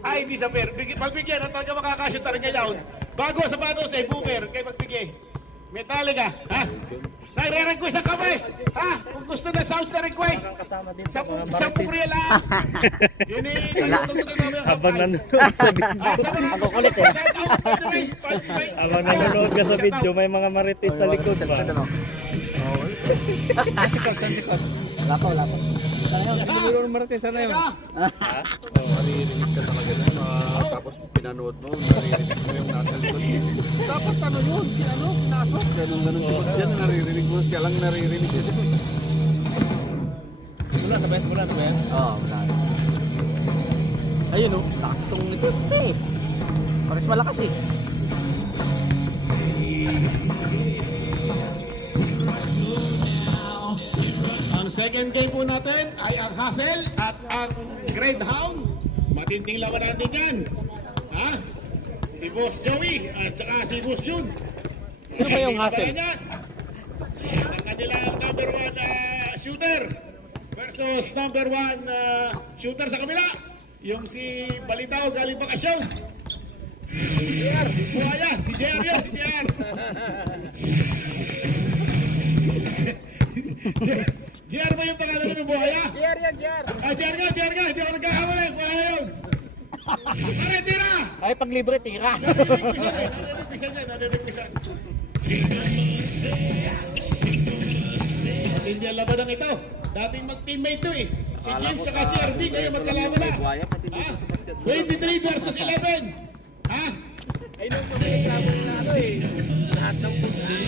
Ay, hindi sa fair. Pagbigyan at talaga makakashoot rin ngayon. Bago sapatos ay boomer kay magbigay. Metallica, ha? Nagre-request ang kamay, ha? Kung gusto na sounds na request. Sa Pupriya lang. Yun Habang nanonood sa video. Ako kulit eh. Habang nanonood ka sa video, may mga marites sa likod pa. Wala pa, wala pa. Siguro marites na yun. Maririnig ka talaga nun. Tapos pinanood mo, naririnig mo yung nasa likod. Dapat ano yun, si ano, pinasok. Ganun sigod dyan, naririnig mo, siya lang naririnig yun. Mula sa best, mula sa best. Oo, wala. Ayun o, taktong nito. Eh, pares malakas eh. Ang second game po natin ay ang Hassel at ang Greyhound. Matinding laban natin yan. Ha? Si Boss Joey at saka si Boss Jun. Sino ba yung Hassel? Ang kanilang number 1 shooter versus number 1 shooter sa kabila. Yung si Balitaw galing bakasyon. JR, buhaya. Si JR yun, si JR. JR ba yung pangalan ng buhaya? JR yan, JR. JR nga. Hindi ako nagkakamali. Buhaya yun. Tara, tira! Ay, pag libre, tira. Nadirequisan. Hindi ang laban ito. Dating mag-teammate to eh. Si James saka si RD ngayon magkalaban na. Ha? 23 versus 11. Ha? Ay, nung kasi naglaban na ano eh. Lahat ng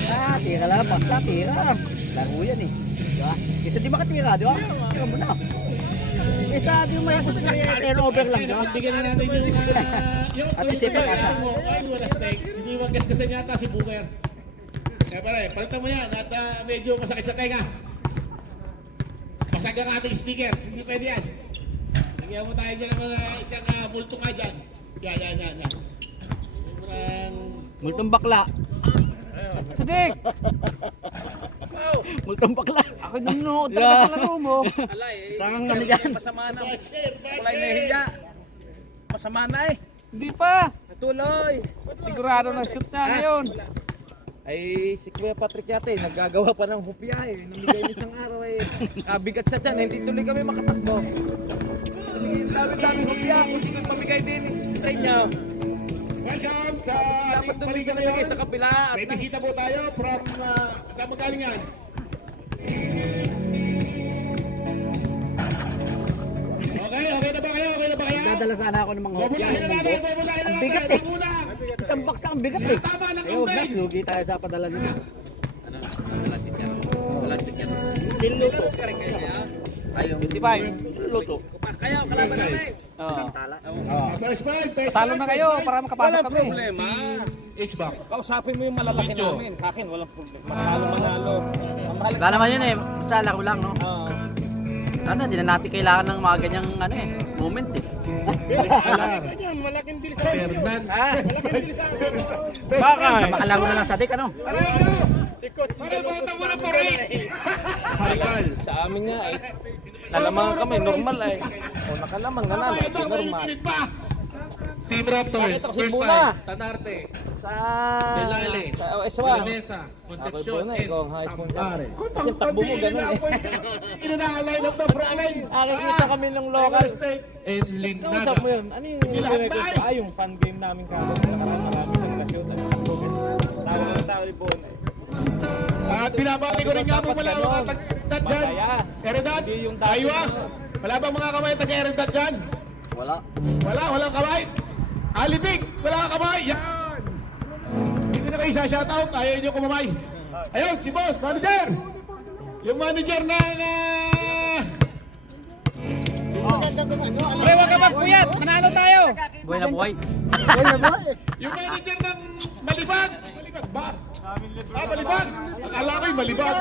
Ah, tira lang, basta tira. Laro yan eh. Diba? Kasi di makatira, di ba? Tira mo na. Eh, sabi mo may turnover lang, di ba? Bigyan na natin yung At least ito kasa. ay wala stake. Hindi magkaskasan yata si Booker. Kaya pare, palitan mo yan at medyo masakit sa tenga. Pasag ang ating speaker. Hindi pwede yan. Lagyan mo tayo dyan ng mga isang multo nga dyan. Yan. Multong bakla. Sadik! Multong bakla. Ako nanonood talaga sa laro mo. alay eh. Saan ano dyan? Masama na. Wala yung nahiya. Masama na eh. Hindi pa. Natuloy. Sigurado na shoot na ngayon. Ay, si Kuya Patrick yata eh, naggagawa pa ng hupya eh. Namigay niya isang araw eh. Bigat siya dyan, hindi tuloy kami makatakbo. Dami hupya, kung di ko pamigay din sa inyo. Welcome sa Dapat ating tuloy balikan ka nabigay ngayon. sa kapila. At May bisita po tayo from saan magaling yan? Okay na ba kayo? Dadala sana ako ng mga hopya. Bubulahin na natin. Ang bigat eh. Muna. Isang box na ang bigat eh. Tama ng Eh, huwag na. campaign. Lugi tayo sa padala nito. Niluto ka rin kanya. Ayun. 55. Luto. Kaya kalaban namin. Oo. First five. Talo na kayo para makapasok Walang kami. problema. H-back. Kausapin mo yung malalaki namin. Sa akin, walang problema. Manalo. Ang mahal Wala naman yun eh. Basta laro lang no. Ano, di na natin kailangan ng mga ganyang ano eh, moment eh. Ganyan, malaking bilis sa Ferdinand. Malaking bilis sa Bakit? Makalaro na lang sa dik ano. Si Coach. Parang mo na po rin. Harikal. Sa amin nga eh. Nalamangan kami, normal eh. O nakalamang nga na, Ito, normal. mainit pa. Team Raptors. Bakit ako si First Buna? five. Tanarte. Sa... Delale. Sa OS1. Mesa. Ako Concepcion. po na, ikaw ang high school dyan. Tampare. Kasi takbo mo ganun eh. Inanaalay ng the Brooklyn. Nakikita kami ng local. State. And Kausap Lindaga. mo yun. Ano yung record ko? Yung fan game namin kagad. Marami sa nag-shoot. Tawag na tawag po na eh. At binabati ko rin nga po pala mga tag-dad dyan. Masaya. Eredad. Hindi yung dati. Aywa. Wala bang mga kamay taga-Eredad dyan? Wala. Walang kamay. Alipig, wala kang kamay. Yan. Hindi ko na kayo isa-shoutout. Ayaw nyo kumamay. Ayun, si boss, manager. Yung manager ng... Pre, wag ka magpuyat! Manalo tayo! Buhay na buhay. Yung manager ng Malibag. Malibag ba? Malibag. Akala ko'y Malibag.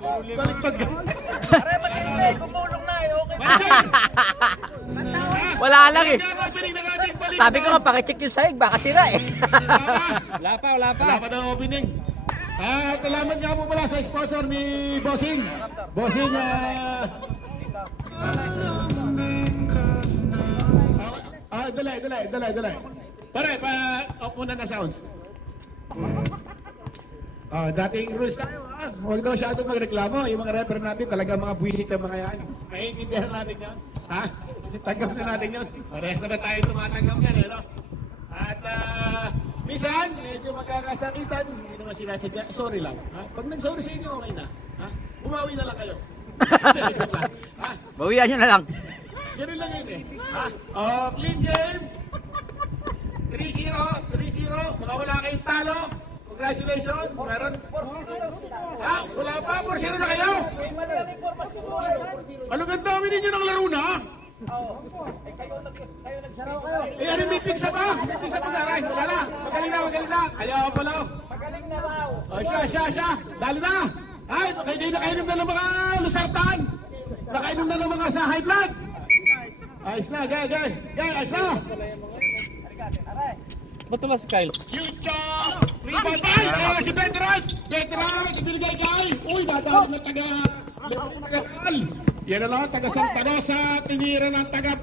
Malibag. Pre, malimay! Kumulong na eh! Okay! Malibag. Wala lang eh. Kaya opening ng ating balikan. Sabi ko nga pakicheck yung sahig, baka sira eh. Wala pa, wala pa! Wala pa daw opening. Salamat nga po pala sa sponsor ni Bossing. Bossing, Dali. Pare, off muna na sounds. Dating rules tayo, huwag daw masyadong magreklamo. Yung mga rapper natin, talaga mga buwisit ang mga yan. Naiintindihan natin yun. Ha? Tanggap na natin yun. Parehas na tayo tumatanggap yan, eh, no? At minsan, medyo magkakasakitan, hindi naman sinasadya. Sorry lang. Ha? Pag nag-sorry sa inyo, okay na. Ha? Bumawi na lang kayo. Ha? Bawian nyo na lang. Ganun lang yun eh. Ha? Clean game. 3-0. Mga wala kayong talo. Congratulations. Meron. Ha? Wala pa. 4-0 na kayo. Ano ganda kami ninyo ng laro na? Ano may pigsa pa? May pigsa pa na rin. Wala na. Magaling na. Ayaw pala. Magaling na raw. Siya. Dali na. Ay, nakainom na ng mga lusartan. Nakainom na ng mga sa high blood. Ayos na, gay. Ayos na. Ba't naman si Kyle? Future! Rebound by! Si Veterans! Si Binigay Kay! Uy, dadawag na taga... Yan na lang, taga Santa Rosa, tinira ng taga...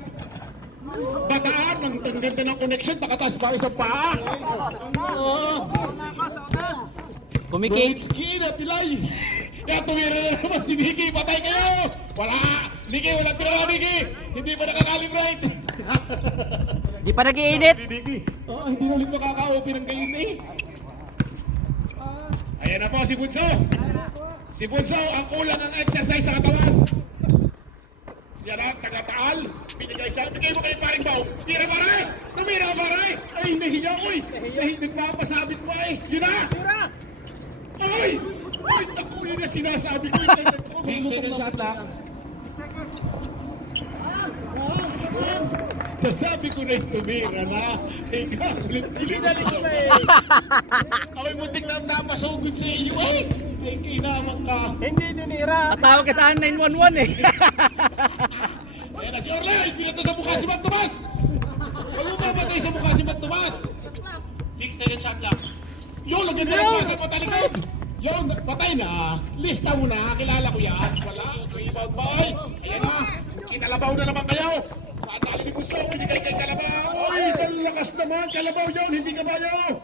Bataan, ang ganda ng connection, nakataas pa isang paa. Kumikik. Bumski na pilay! Kaya tumira na naman si Nicky, patay kayo! Wala! Nicky, walang tirawa, Nicky! Hindi pa nakakalibrate! Di pa nag-iinit. Hindi na ulit makaka-open ng gayon eh. Ayan na po si Bunso. Si Bunso, ang kulang ang exercise sa katawan. Yan ang taga-taal. Bigay mo kay paring Bao. Tira maray! Tumira maray! Ay, nahiya ko eh. Nagpapasabit mo eh. Yun na! Ay! Ay, naku, yun na sinasabi ko. Second shot lang. Sasabi ko na yung tumira na. Ikaw, ulit-ulit ko eh. Ako'y muntik na napasugod sa iyo eh. Ay, kinamang ka. Hindi tinira. Tatawag ka sa 911 eh. Ayan na si Orlay. Pinato sa mukha si Matt Tomas. Huwag mo mamatay sa mukha si Matt Tomas. 6-second shot lang. Yun, ang ganda ng pasa patalikod. Yun, patay na. Lista mo na. Kilala ko yan. Wala. Rebound boy. Ayan na. Kinalabaw na naman kayo. Patali ni Gusto. Binigay kay Kalabaw. Oy, isang lakas naman. Kalabaw yun. Hindi kabayo.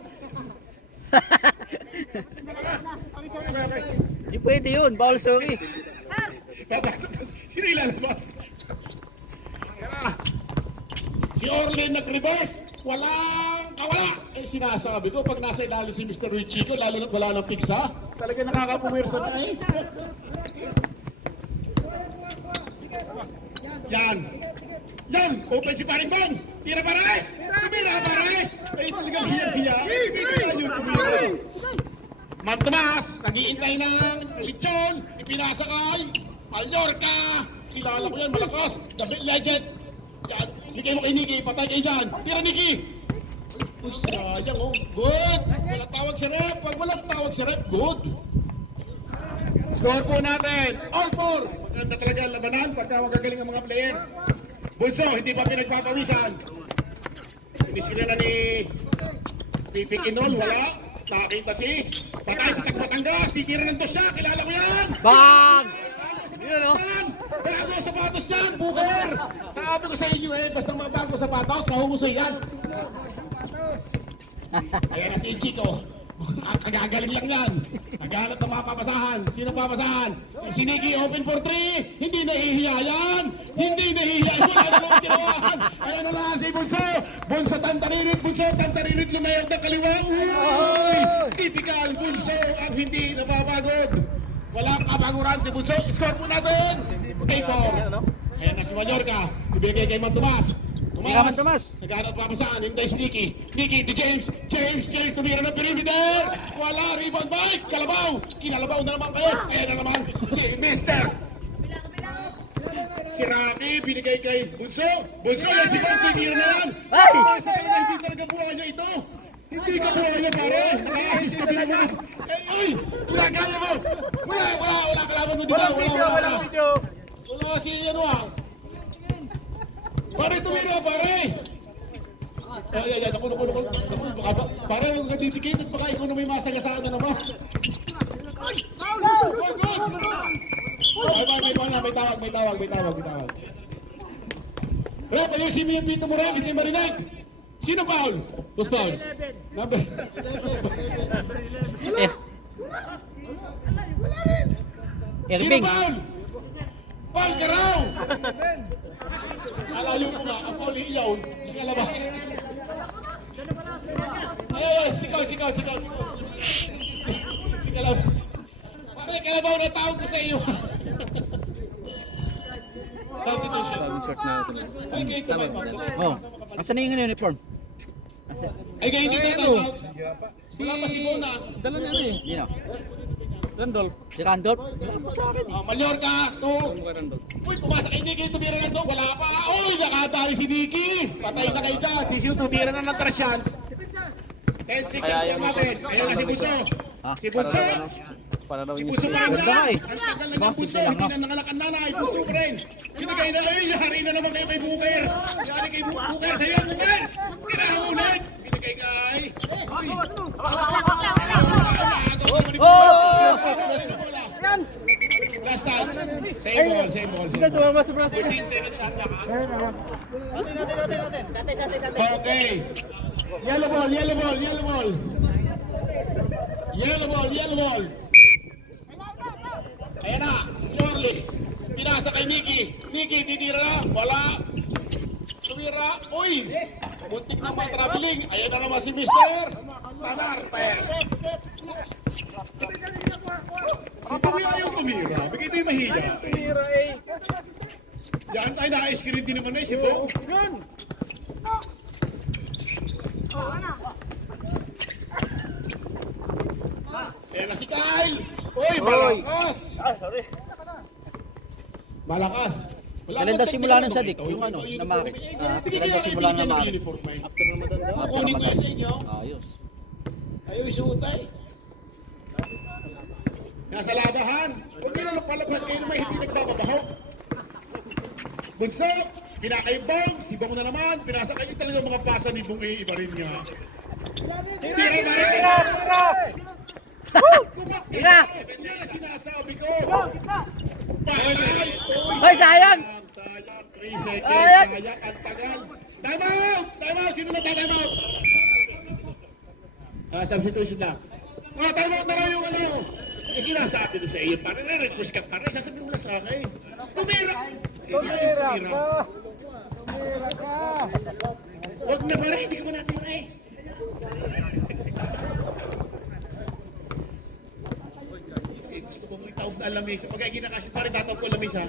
Di pwede yun. Bawal sorry. Sino ilalabas? Si Orlin nag-reverse. Walang kawala. Eh, sinasabi ko, pag nasa ilalim si Mr. Richico, lalo na wala ng pigsa, talaga nakakapuwersa na eh. Yan! Open si Paring Bong! Tira pare! Tumira pare! Ay, talagang hiya-hiya. Tumira yun, tumira. Ma'am Tomas, nag-iintay ng lechon, ipinasa kay Mallorca. Kilala ko yan, malakas. The Big Legend. Yan, bigay mo kay Nicky, patay kayo dyan. Tira Nicky! Uy, sayang oh. Good! Walang tawag sa rep. Pag walang tawag sa rep, good. Score po natin. All four. Maganda talaga ang labanan pagka magagaling ang mga player. Bunso, hindi pa pinagpapawisan. Iniskina na ni Pipic Inol, wala. Nakakita si patay sa Tagbatangas. Titira ng siya, kilala ko yan. Bang! Yun o. Bago sapatos dyan, Booker. Sabi ko sa inyo eh, basta mga bago sapatos, mahungusoy yan. Ayan na si Chico. At nagagaling lang yan. Naghanap ng mga papasahan. Sino papasahan? Si Nicky open for 3. Hindi nahihiya yan. Hindi nahihiya. Wala na lang ginawahan. Ayan na lang si Bunso. Bunso Tantaririt. Bunso Tantaririt lumayag ng kaliwa. Uy! Typical Bunso ang hindi napapagod. Walang kabaguran si Bunso. Score po natin. Okay po. Ayan na si Mallorca. Ibigay kay Mantumas. Tomas. Naghanap pa saan? Yung si Nicky. Nicky to James. James tumira ng perimeter. Wala. Rebound by Kalabaw. Kinalabaw na naman kayo. Ayan na naman si Mister. Si Rocky binigay kay Bunso. Bunso yan si Bang. Tumira na yan. Ay! Sa kanya hindi talaga buhay niya ito. Hindi ka buhay niya pare. Naka-assist ka din naman. Ay! Wala kaya mo. Wala kalaban mo dito. Wala. Wala si ano ah. Pare, tumira, pare! Ay, ako. Pare, huwag ka titikit at baka ikaw na may masagasaan na naman. Ay, may tawag. Rep, ayusin mo yung pito mo rin, hindi marinig. Sino foul? Who's foul? Number. Sino Irving. foul? Foul ka raw! Alayo ko nga, ang foul iyaw. Sige, alaba. Ay, sigaw. Sige, alaba. Pare, kalabaw na tawag ko sa iyo. Substitution. Short na ito. Ay, kayo ito ba? Oh. Asan na yung uniform? Ay, kayo hindi ka tawag. Wala pa si Mona. Dala na eh. Yun o. Randolph. Si Randolph? Wala pa sa akin eh. Mallorca, to. Uy, pumasok kay Nicky, tumira na doon. Wala pa. Uy, nakatali si Nicky. Patay na kayo dyan. Sisiw, tumira na ng trasyan. 10-6 ang score natin. Ayun na si Bunso. Si Bunso. Para daw Si yung Bunso pa Ganda na. eh. Ang tagal na ng Bunso. Hindi na nangalak ang nanay. Bunso pa rin. Binigay na. Ay, yari na naman kayo kay Booker. Yari kay Booker. Sa'yo, Booker. Kailangan ulit. Binigay kay. Oh! Last time. Same ball. Hindi, tumama sa braso. 13 seconds shot na. Okay. Yellow ball. Ayan na, si Orly. Pinasa kay Nicky. Nicky, titira. Wala. Tumira. Uy! Muntik na matraveling. Ayan na naman si Mr. Tanarte. Si Tumira ayaw tumira. Bigay tayo mahiya. Tumira eh. Yan tayo naka-screen din naman eh, si Bo. Ayan na si Kyle. Uy, malakas. Malakas. Kailan daw simula ng sadik? Yung ano, na Mari. Kailan daw simula ng Mari? Kunin ko yung sa inyo. Ayos. Ayaw isutay. Nasa labahan. Huwag nyo na palapad kayo naman hindi nagbababaho. Bunso, pinakaibang, si Bong na naman, pinasa kayo talaga mga pasa ni Bong iba rin niya. Tira! Tira! Yan ang sinasabi ko. Pahalay! Ay, sayang! Sayang, 3 seconds, Sayang! sayang, ang tagal. Time out! Time out! Sino na time out? Substitution na. Time out na raw yung ano. Yung sinasabi ko sa iyo, pare, na-request ka pare, sasabihin mo na sa akin. Tumira ka! Huwag na pare, hindi ka mo natira eh. Gusto kong itawag na lamisa. Pagka ginakasit pare, tatawag ko lamisa.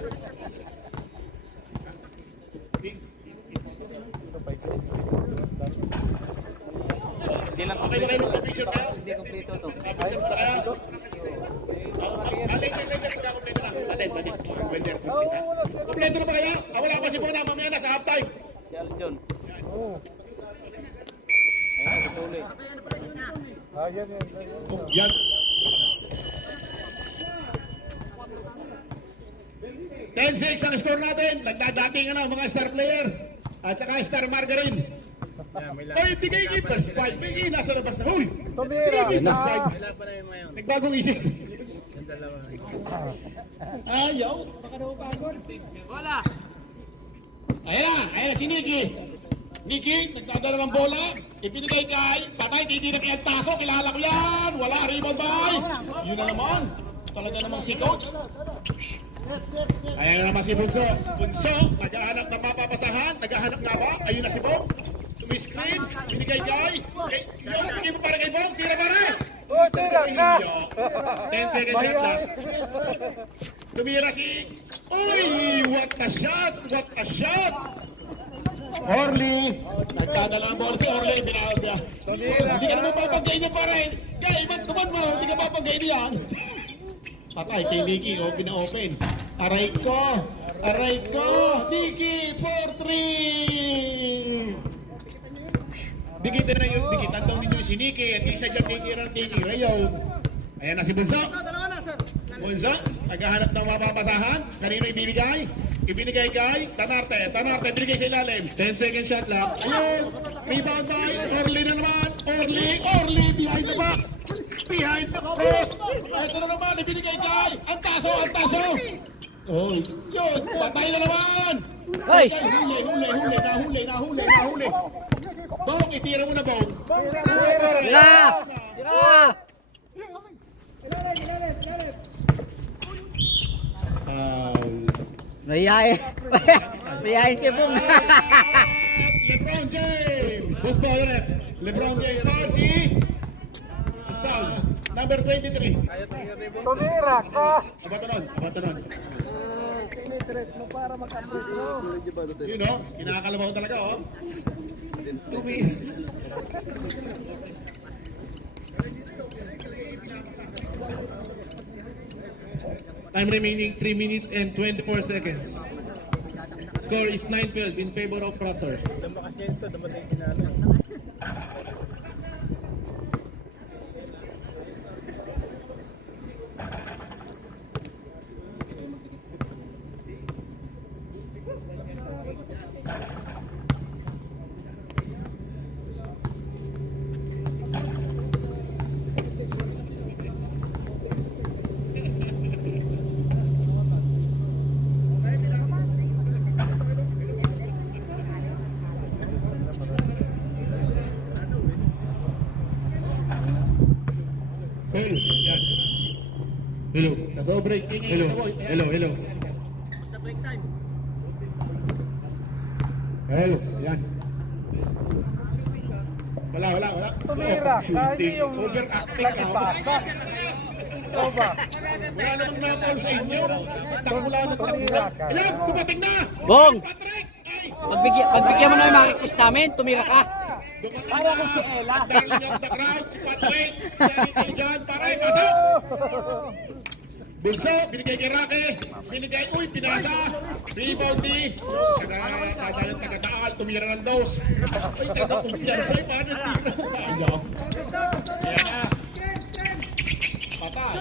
Hindi lang Okay na kayo magpa-picture tayo? Hindi kompleto to. Picture pa tayo? Kompleto na ba kaya? Wala pa si Bona, mamaya na sa halftime. Si Aljon. Yan. Ten-6 ang score natin. Nagdadating mga star player. At saka star margarine. Ay, hindi kayo keepers 5. May nasa labas na. Huy! Hindi keepers 5. Nagbagong isip. Ayaw. Baka daw pagod. Wala. Ayan na si Nicky. Nicky, nagdadala ng bola. Ipinigay kay Patay, hindi na kay Taso. Kilala ko yan. Wala, rebound by. Yun na naman. Talaga namang si coach. Ayan na naman si Bunso. Bunso, naghahanap na mapapasahan. Naghahanap na ba? Ayun na si Bong. Tumi-screen. Binigay kay. Yun, bigay mo para kay Bong. Tira para. Oh, tira ka. 10 seconds shot lang. Tumira si... Uy! What a shot! What a shot! Orly! Nagdadala ng bola si Orly. Binawag niya. Hindi ka naman papagay niya pa rin. Gay, man mo. Hindi ka papagay niya. Patay kay Nicky. Open na open. Aray ko! Aray ko! Nicky! 4-3! Dikitin na yung dikit. Tantong dito si Nicky. At isa dyan titira ng Nicky. Rayon. Ayan na si Bunso. Bunso, naghahanap ng mapapasahan. Kanino ibibigay? Ibinigay kay Tanarte. Tanarte, binigay sa ilalim. 10 second shot lang. Ayun. Rebound by Orly na naman. Orly, behind the box. Behind the cross. Ito na naman, ibinigay kay Antaso. Oh, yun, patay na naman! Hoy! Nahuli. Bong, itira mo na, Bong. Tira! Tira! Mayayain. Mayayain kay Bong. LeBron James! Who's calling it? LeBron James. Messi! Foul. Number 23. Tumira ka! Abatanon. You know, kinakalabaw talaga, oh. Time remaining 3 minutes and 24 seconds. Score is 9-12 in favor of Raptors. Hello. Yan. Hello. Nasa break. Hello. Hello. Hello. Yan. Wala. Tumira ka! Hindi yung overacting ka. nakipasa. Ikaw ba? Wala namang na-call sa inyo. Takula na takula. Ayan, dumating na! Bong! Patrick! Ay! Pagbigyan mo na yung mga request namin, tumira ka. Dumating para kung si Ella. Darling of the crowd, si Patrick. Kay John, paray, pasok! Bulso, binigay kay Rocky. Binigay, pinasa. Rebound ni. Kadalang taga-taal, tumira ng dos. Ay, taga-kumpiyansa. Paano tira? Sayang. Ayan na. Patay.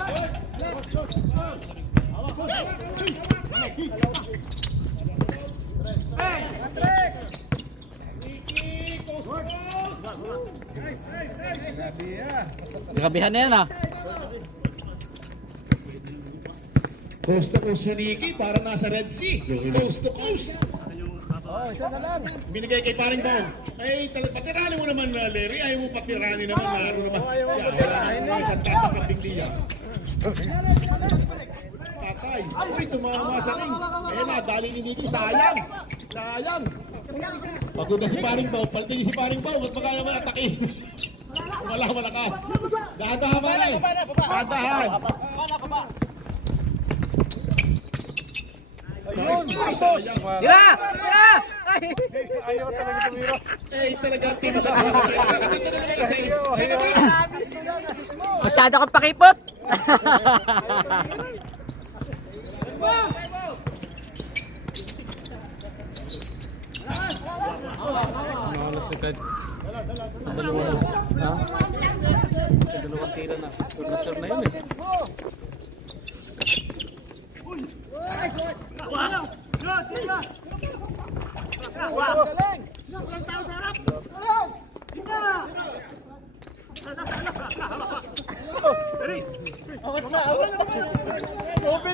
Grabihan na yan ah. Coast to coast si Ricky, para nasa Red Sea. Coast to coast. Isa na lang. Binigay kay paring Bong. Ay, patirani mo naman, Larry. Ayaw mo patirani naman. Laro naman. Isang tasa kapigdiya. Patay. Uy, tumama sa ring. Eh na, dali ni Nicky. Sayang. Pagkuda si paring Bong. Paltingin si paring Bong. Ba't magkaya naman atakin? Wala malakas. Dahan-dahan ba na eh. Dahan-dahan. Ayun! Tira! Tira! Ay! Ayaw talaga tumira. Eh, talagang tinatawag. Masyado kang pakipot!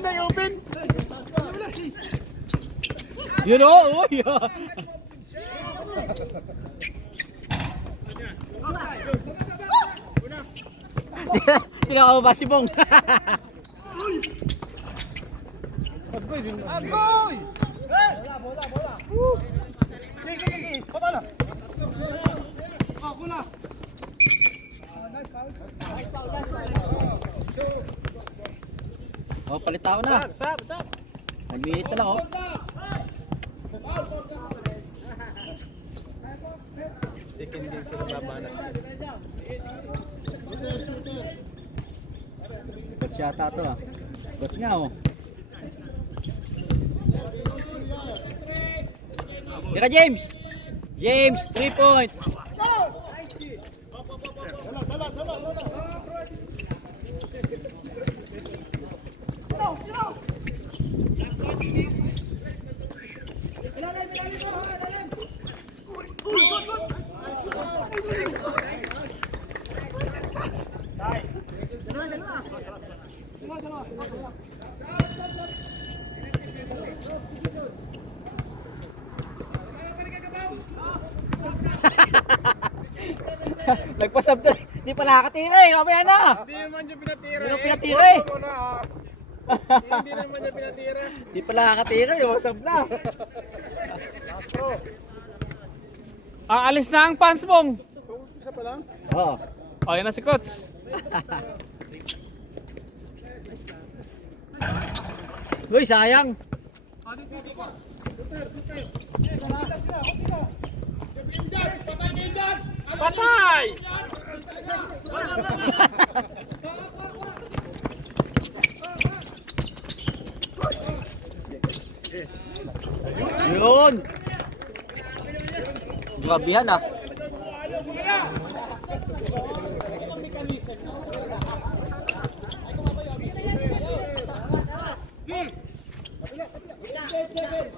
Open! Yun o! Uy! Pinaka ba si Bong? Agoy! Bola! Sige! Baba na! Bola! Oh, palit tao na. Sab! 1 minute na lang oh. Second game sila babanat. Bats yata ito ah. Bats nga oh. Tira James! James, 3 point! Nagpasab doon. Hindi pa nakakatira eh. Mamaya na. Hindi naman niya pinatira Hindi mo eh. pinatira eh. Wala mo na, ah. Hindi naman niya pinatira. Hindi pa nakakatira eh. Wasab na. Aalis na ang pants mong. Isa pa lang. Oo. O, yan na si Coach. Uy, sayang. Patay! Yun. Grabihan ah.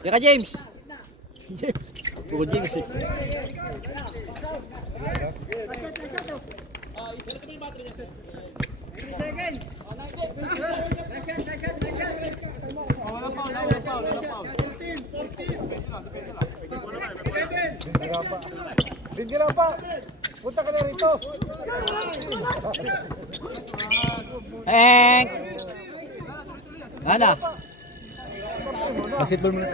Teka James. James. Puro James eh. Bigyan pa. Punta ka na rito. Hank. Ana. Basketball muna.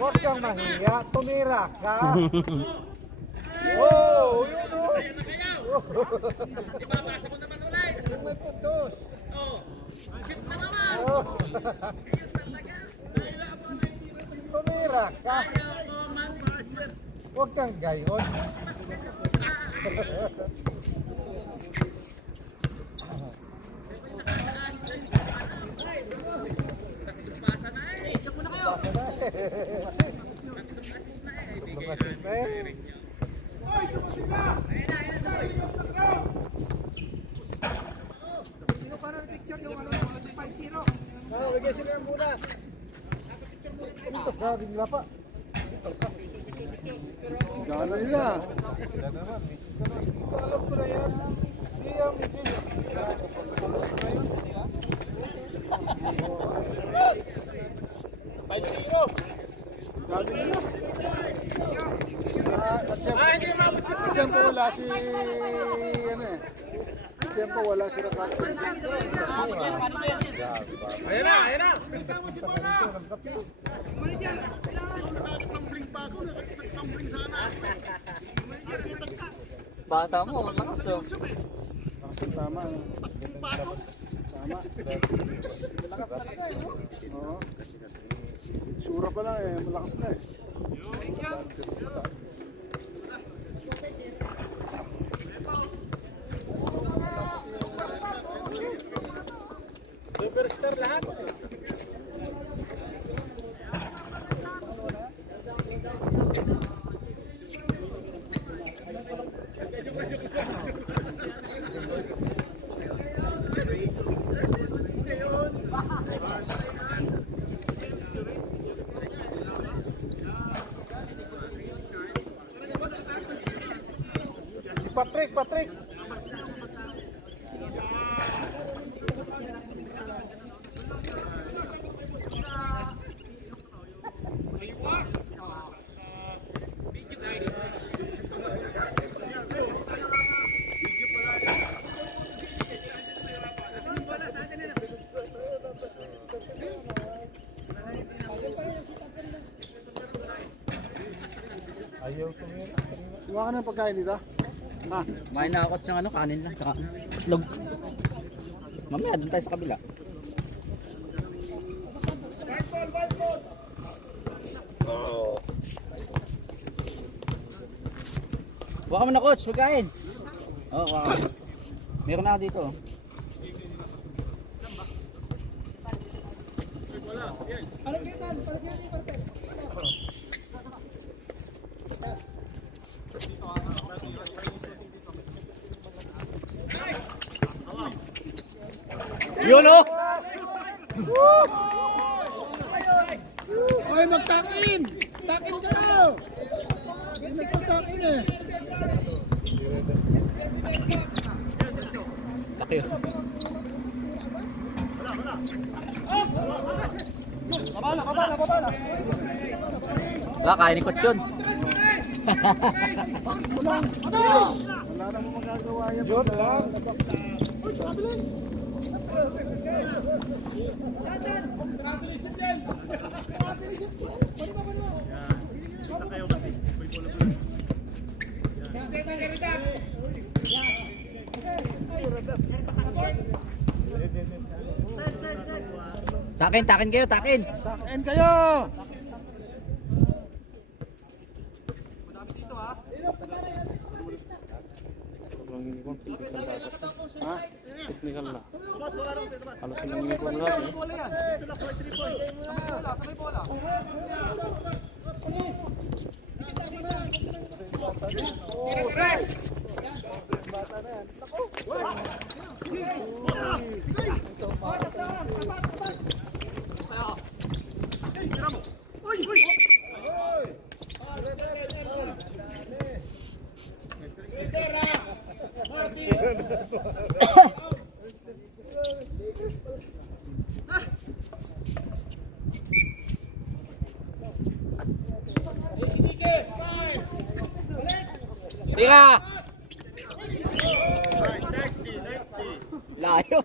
Huwag kang mahiya. Tumira ka. Oh, yun o. Ibabasa mo naman ulit. Yung may puntos. Oh. Shoot na naman. Oh. Tumira ka. Huwag kang gayon. Lumasis na eh. Bigyan sila yung muna. Ito, grabe nila pa. Gana nila. Alam ko na yan. Siyam, Siyempre wala si ano eh. Siyempre wala si Rakatsi. Ayan na, ayan na. Bata mo, malakas oh. Tama. Tama. Oo. Sura pa lang eh, malakas na eh. Superstar lahat. Patrick. Ayaw tumira. Iwan ka ng pagkain dito. Ha? Kumain na ako at ng kanin lang. Saka itlog. Mamaya, doon tayo sa kabila. Baka mo na coach, pagkain. Oo, wow. Meron na ako dito. Yun oh! Oy, magtakin! Takin ka na! Hindi nagtatakin eh. Laki yun. Wala, kaya ni Coach yun. Wala namang magagawa yan. Yun lang. Takin, takin kayo, takin. Takin kayo! Technical na. Halos sinangipon lahat eh. Tira! Layo.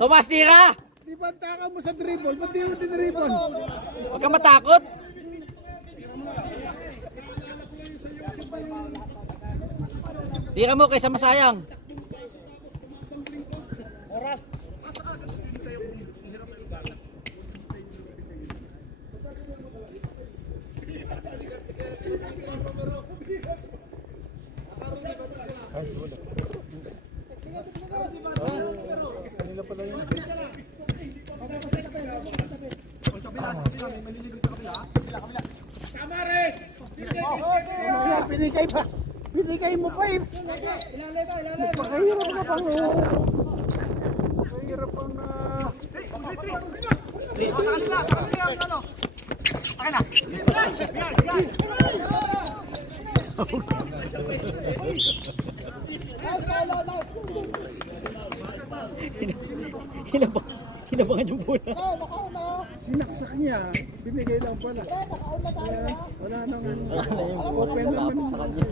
Tomas, tira! Di ba taka mo sa dribble? Ba't di mo dinribble? Huwag kang matakot. Tira mo kaysa masayang. Pinigay pa. Pinigay mo pa eh. Magpakahirap na pang mahirap pang Hinabangan yung bola. sinaksak niya. Binigay lang pala. Kaya wala nang open naman. Sinaksak niya.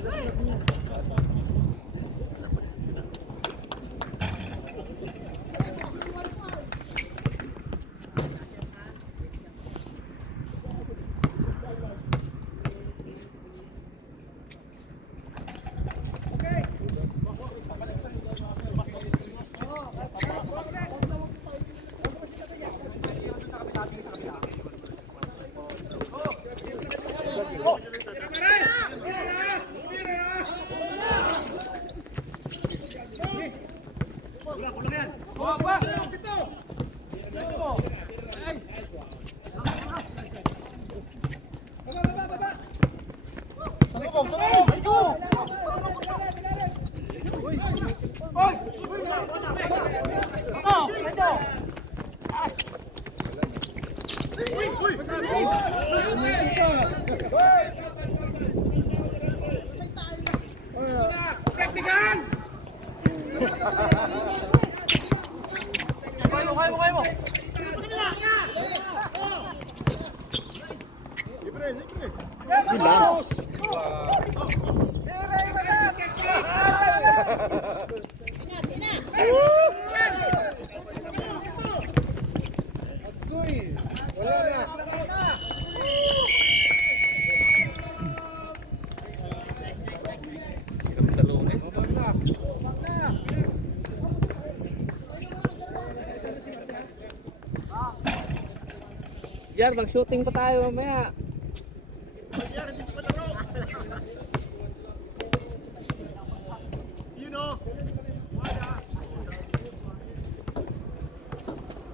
Jar, mag-shooting pa tayo mamaya.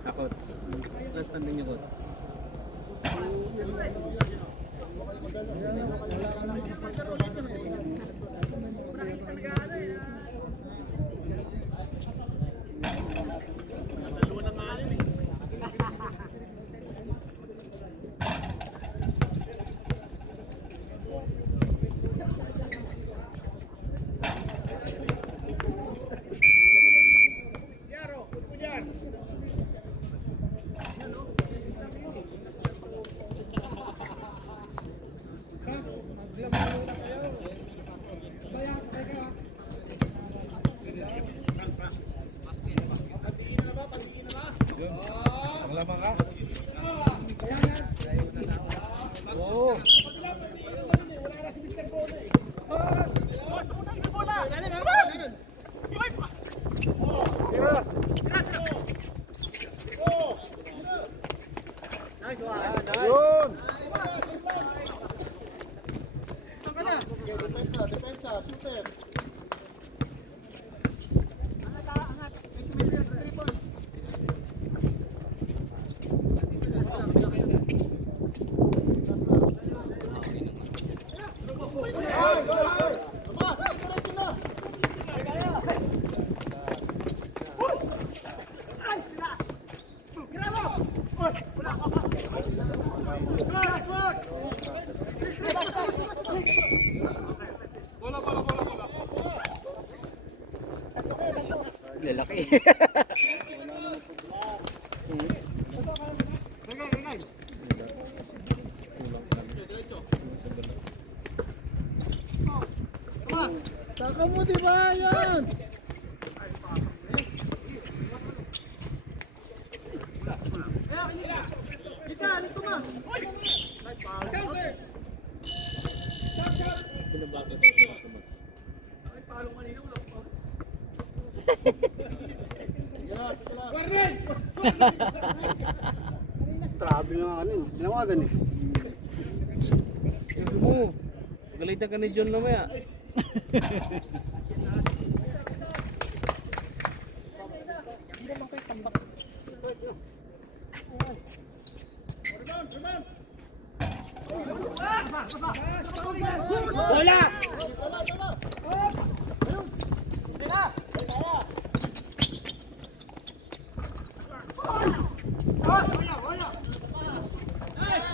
Takot. Last standing niyo ko. Lalaki. Taka mo, di ba yan? Grabe nga ano yun. Ginawagan eh. Sabi mo, galitan ka ni John mamaya.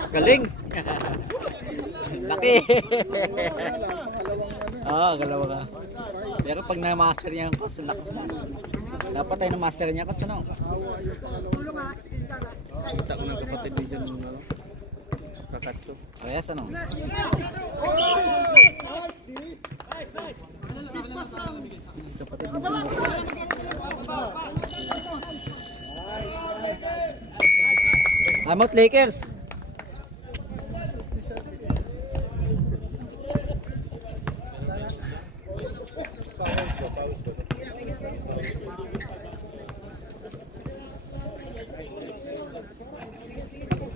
Galing. Laki. Galawa ka. Pero pag na-master niya ang course, lakas na. Dapat tayo na-master niya course, ano? Kita ko ng kapatid ni John ano, Kakatsu. Parehas, ano? Amot Lakers.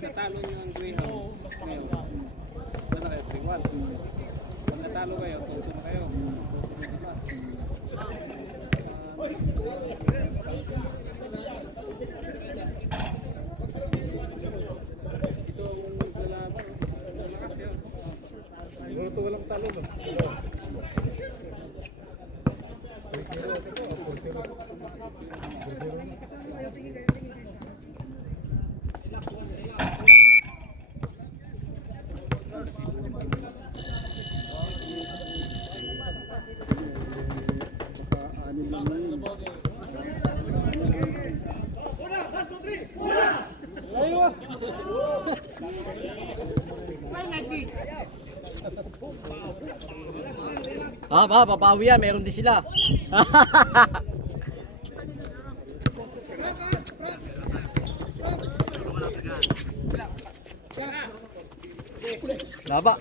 Natalo niyo ang Greyhound. Ano na kayo? 3-1. Pag natalo kayo, tuso na kayo. Ito ang lalaban. Malakas yun. Siguro ito walang talo ba? Babawi yan. Meron din sila. Laba.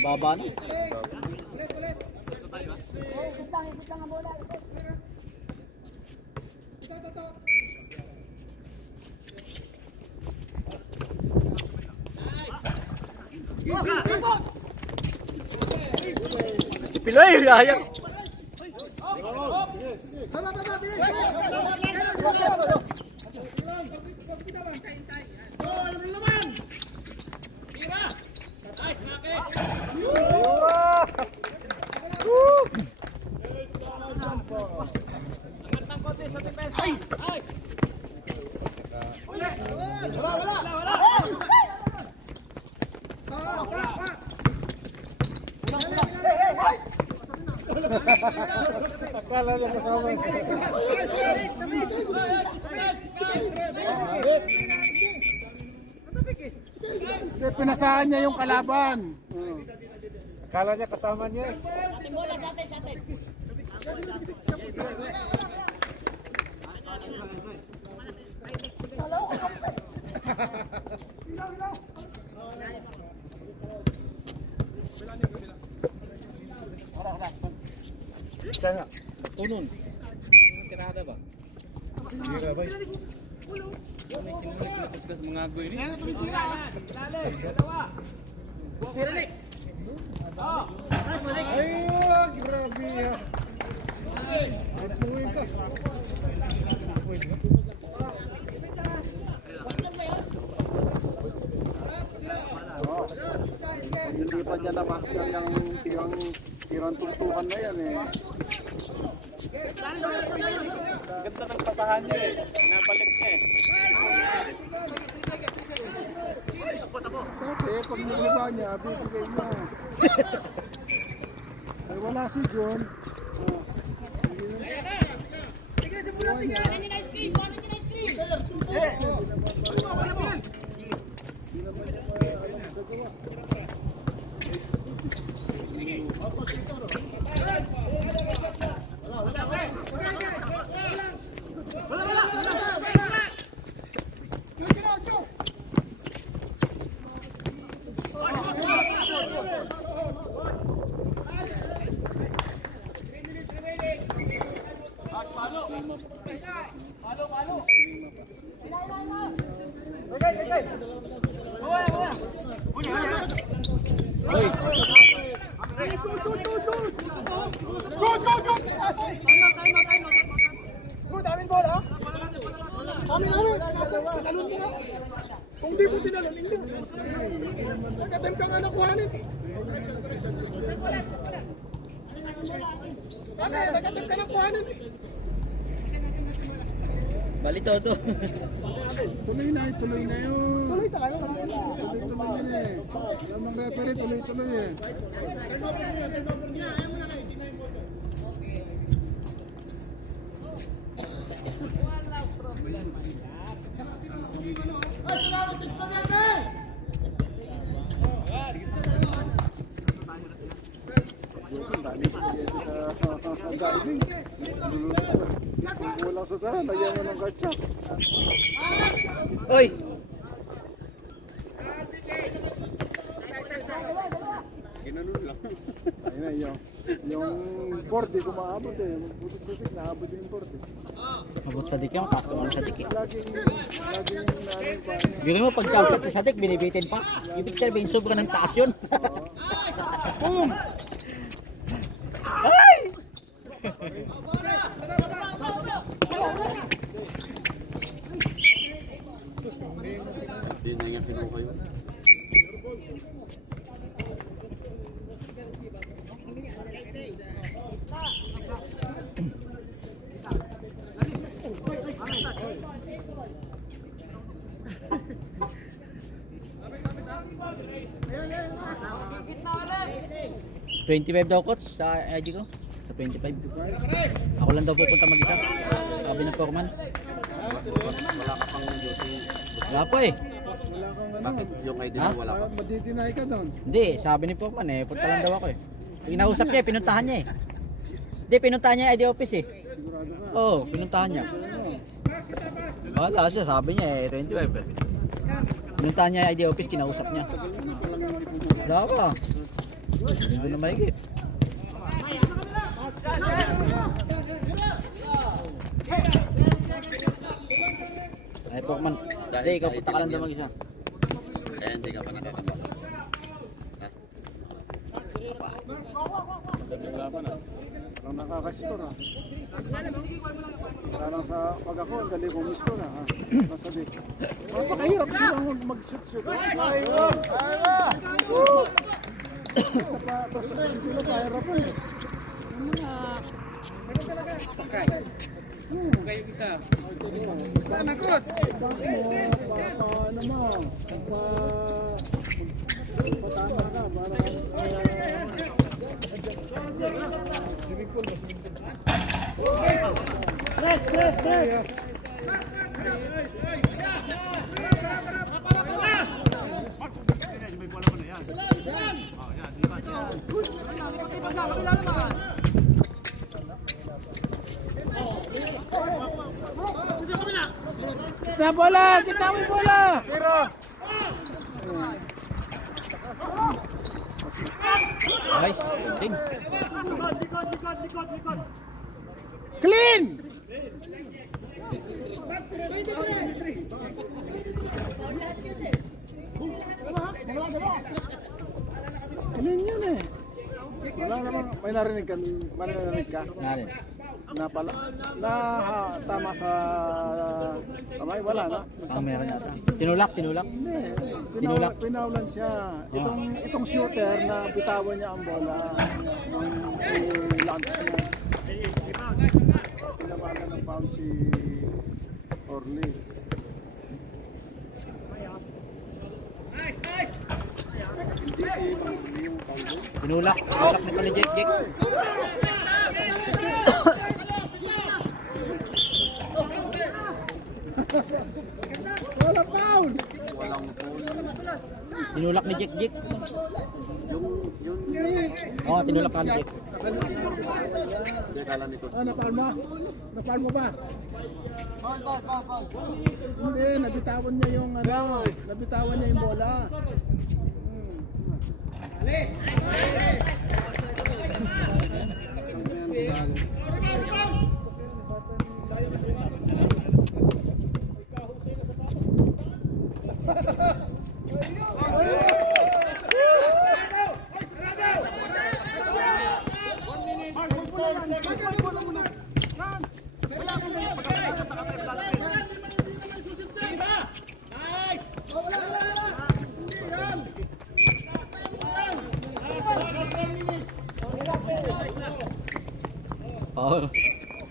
Baba na. Si Piloy, ayaw. Akala niya kasama. Pinasahan niya yung kalaban. Akala niya kasama niya. Ay, grabe ya. Puwin sa. Hindi pa dyan na-master yung tirang tuntukan na yan eh. Ganda ng pasahan niya eh. Nabalik siya eh. Dati, pag nilaba niya, bibigay niya. Ay, wala si John. Kung di mo tinalon, hindi. Nagkatim ka nga nakuhanin. Nagkatim ka nakuhanin. Bali todo. Tuloy na yun. Tuloy talaga. Tuloy yun eh. Alam ng referee, tuloy eh. Diving. Kulang sa sara, lagyan mo ng ketchup. Oy! Ginanon lang. Ayun na, yung board di kumaabot eh. Putik-putik, naabot yung board eh. Mabot sa dik yung kakto ang sa dik eh. Laging namin pa. Gawin mo pag kalsat sa dik, binibitin pa. Ibig sabihin, sobrang ng taas yun. Boom! Ay! Hindi na nga pinuha yun. $25 daw coach sa ID ko. Sa 25. Ako lang daw pupunta mag-isa. Sabi ng foreman. Wala ka pang duty. Wala pa eh. Wala kang ano. Bakit yung ID Ha? mo wala pa? Madidinay ka doon. Hindi, sabi ni foreman eh. Punta lang daw ako eh. Inausap niya eh, pinuntahan niya eh. Hindi, pinuntahan niya ID office eh. Sigurado ka. Oo, pinuntahan niya. Wala siya, sabi niya eh, 25 eh. Pinuntahan niya ID office, kinausap niya. Wala pa. Hindi na mahigit. Ay, Pokman. Hindi, ikaw punta ka lang daw mag-isa. Kaya hindi ka pa nakakabak. Parang nakakasito na. Parang sa pag ako, ang dali kong miss ko na. Masabi. Napakahirap silang mag-shoot-shoot. Aywa! Tapos sila pahirap eh. Kayo isa. Nakot! Ano mo? Patama ka. Swimming pool ba? Swimming pool. na bola! Kita mo yung bola! Nice. Ting. Clean! Clean yun eh. Wala namang, may narinig ka? Narin. Tama sa kamay, wala na. Meron yata. Tinulak. Hindi, Tinulak. pinaulan siya. Itong shooter na bitawan niya ang bola ng launch niya. Pinawalan ng foul si Orly. Tinulak na pa ni Jake. Wala foul! Tinulak ni Jake. Yung Oh, tinulak ka ni Jake. kala nito. Napal mo? Napal mo ba? Hindi, nabitawan niya yung nabitawan niya yung bola.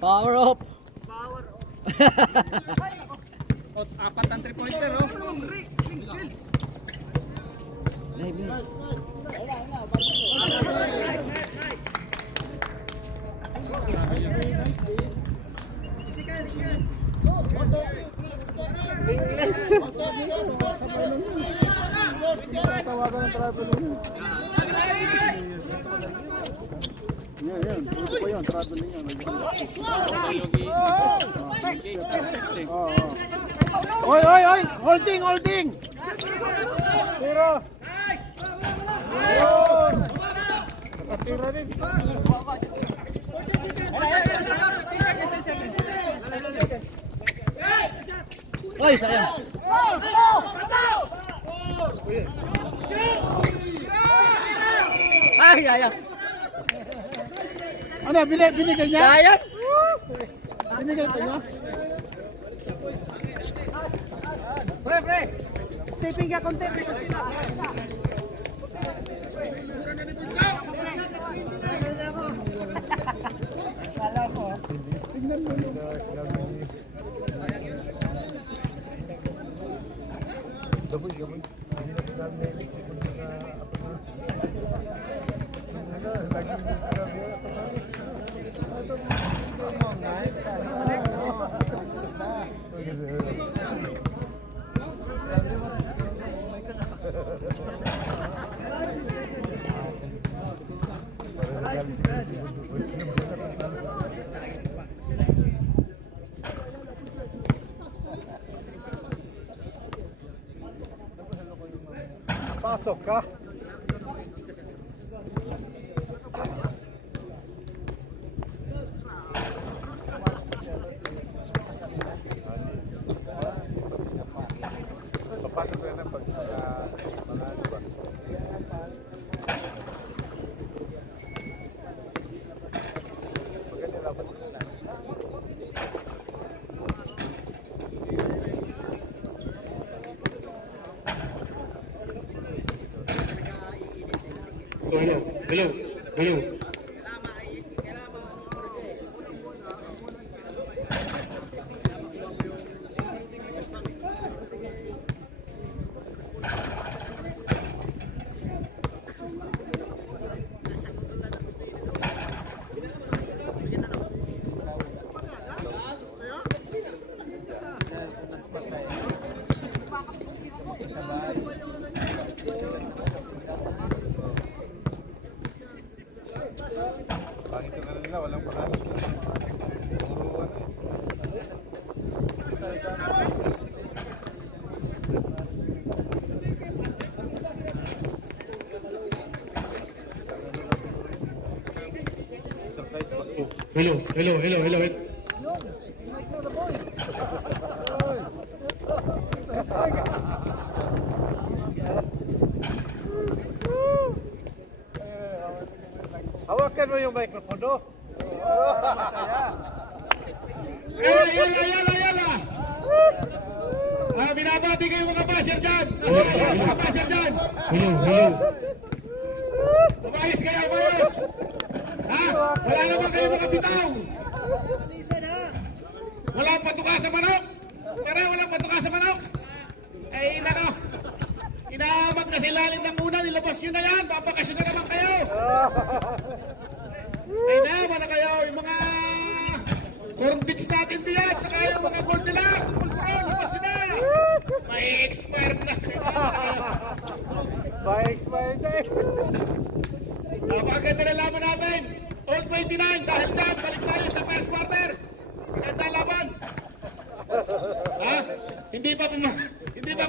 Power up. Apat ang 3-pointer, oh. Tawagan ng traveling. Yan. Ito pa yun, traveling yan. Oy! Holding! Tira! Nakatira din. Oy, sayang. Ay, sayang. Ano, binigay niya? Sayang. Binigay pa niya? Pre! Taping ka konti. Pasok ka. Hello. Hello. Hawakan mo yung microphone, no? Yala! Binabati kayo mga basher dyan! Mga basher dyan! Hello! Umayos kayo, umayos! Ha? Wala naman kayo mga bitaw! Walang patuka sa manok! Tara, walang patuka sa manok! Ay, nako! Inaamag na silalim ng muna, nilabas nyo na yan! Papakasyon na naman kayo! Ay, naman na kayo! Yung mga corn beats natin diyan, saka yung mga Goldilocks, Pulpron, labas nyo na! May expert na! Expired na eh. Napakaganda na laban natin! All 29, dahil dyan, balik tayo sa first quarter! Maganda laban! Ha? Hindi pa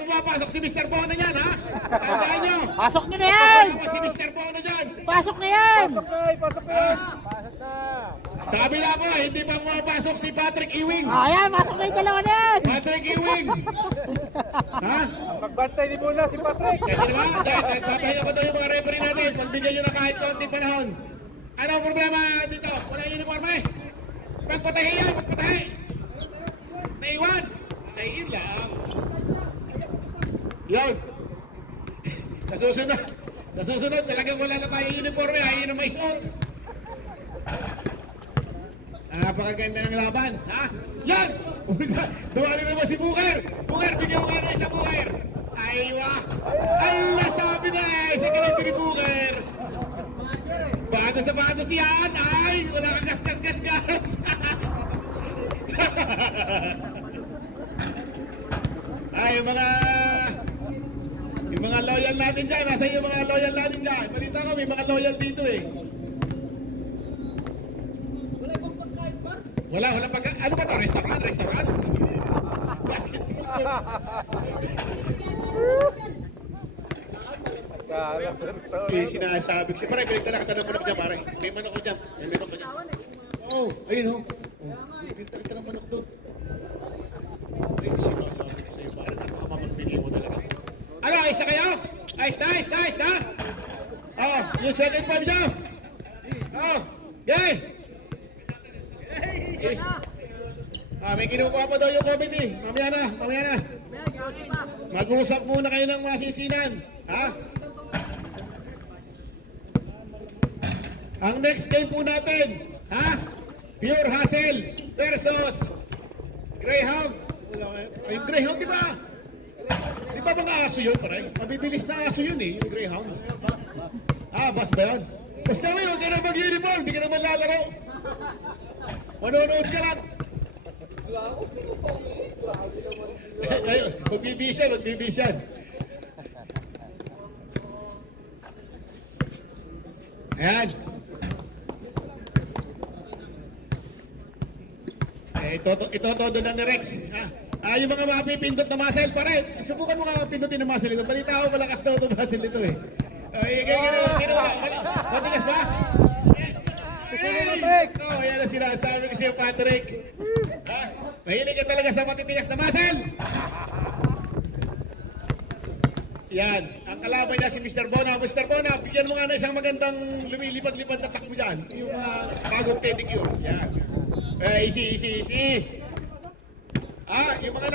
pumapasok si Mr. Bono yan, ha? Tandaan nyo! Pasok nyo na yan! Pasok si Mr. Bono dyan! Pasok na yan! Pasok na! Sabi lang ko, hindi pa pumapasok si Patrick Ewing! Ayan, pasok na yung dalawa na yan! Patrick Ewing! Ha? Magbantay din muna si Patrick. Kasi diba? Dahil papahinga ko daw yung mga referee natin. Pagbigyan nyo na kahit konting panahon. Ano ang problema dito? Wala yung uniforme? Pagpatahi yan! Pagpatahi! Naiwan! Naiin lang. Yun! Sa susunod, talagang wala na tayo uniforme. Ayaw na may suot. Napakaganda ng laban. Ha? Yan! Dumali naman si Booker! Booker, bigyan mo nga na isa Booker! Aywa! Allah, sabi na eh! Sa galit ni Booker! Bado sa bado siyan! Ay! Wala kang gas! Ay, yung mga loyal natin dyan. Nasa yung mga loyal natin dyan. Balita ko, may mga loyal dito eh. Wala pagka... Ano ba ito? Restaurant? Basketball. Sinasabi ko siya. Pare, pinagtala ka ng manok dyan, pare. May manok ko dyan. May manok ko dyan. Oo, ayun o. Pinagtala ka ng manok doon. Ay, sinasabi ko sa'yo, pare. Nakakamagbigay mo talaga. Ano, ayos na kayo? Ayos na? Oh, yung second bomb nyo. Oh, yay! May kinukuha pa daw yung committee. Mamaya na. Mag-uusap muna kayo ng masisinan. Ha? Ang next game po natin, ha? Pure Hustle versus Greyhound. Yung Greyhound, di ba? Di ba mga aso yun, pare? Mabibilis na aso yun eh, yung Greyhound. Bas ba yan? Basta mo, huwag ka na mag-uniform, hindi ka naman lalaro. Manonood ka lang. Ayun, magbibisyan. Ayan. Ito todo na ni Rex. Yung mga mapipindot na muscle, pare. Subukan mo nga pindutin na muscle ito. Balita ko, malakas daw ito muscle ito eh. Matigas ba? Yan ang sinasabi ko sa'yo, Patrick. Mahilig ka talaga sa matitigas na muscle. Yan. Ang kalaban niya si Mr. Bona. Mr. Bona, bigyan mo nga na isang magandang lumilipad-lipad na takbo dyan. Yung bagong pedicure. Yan. Easy. Yung mga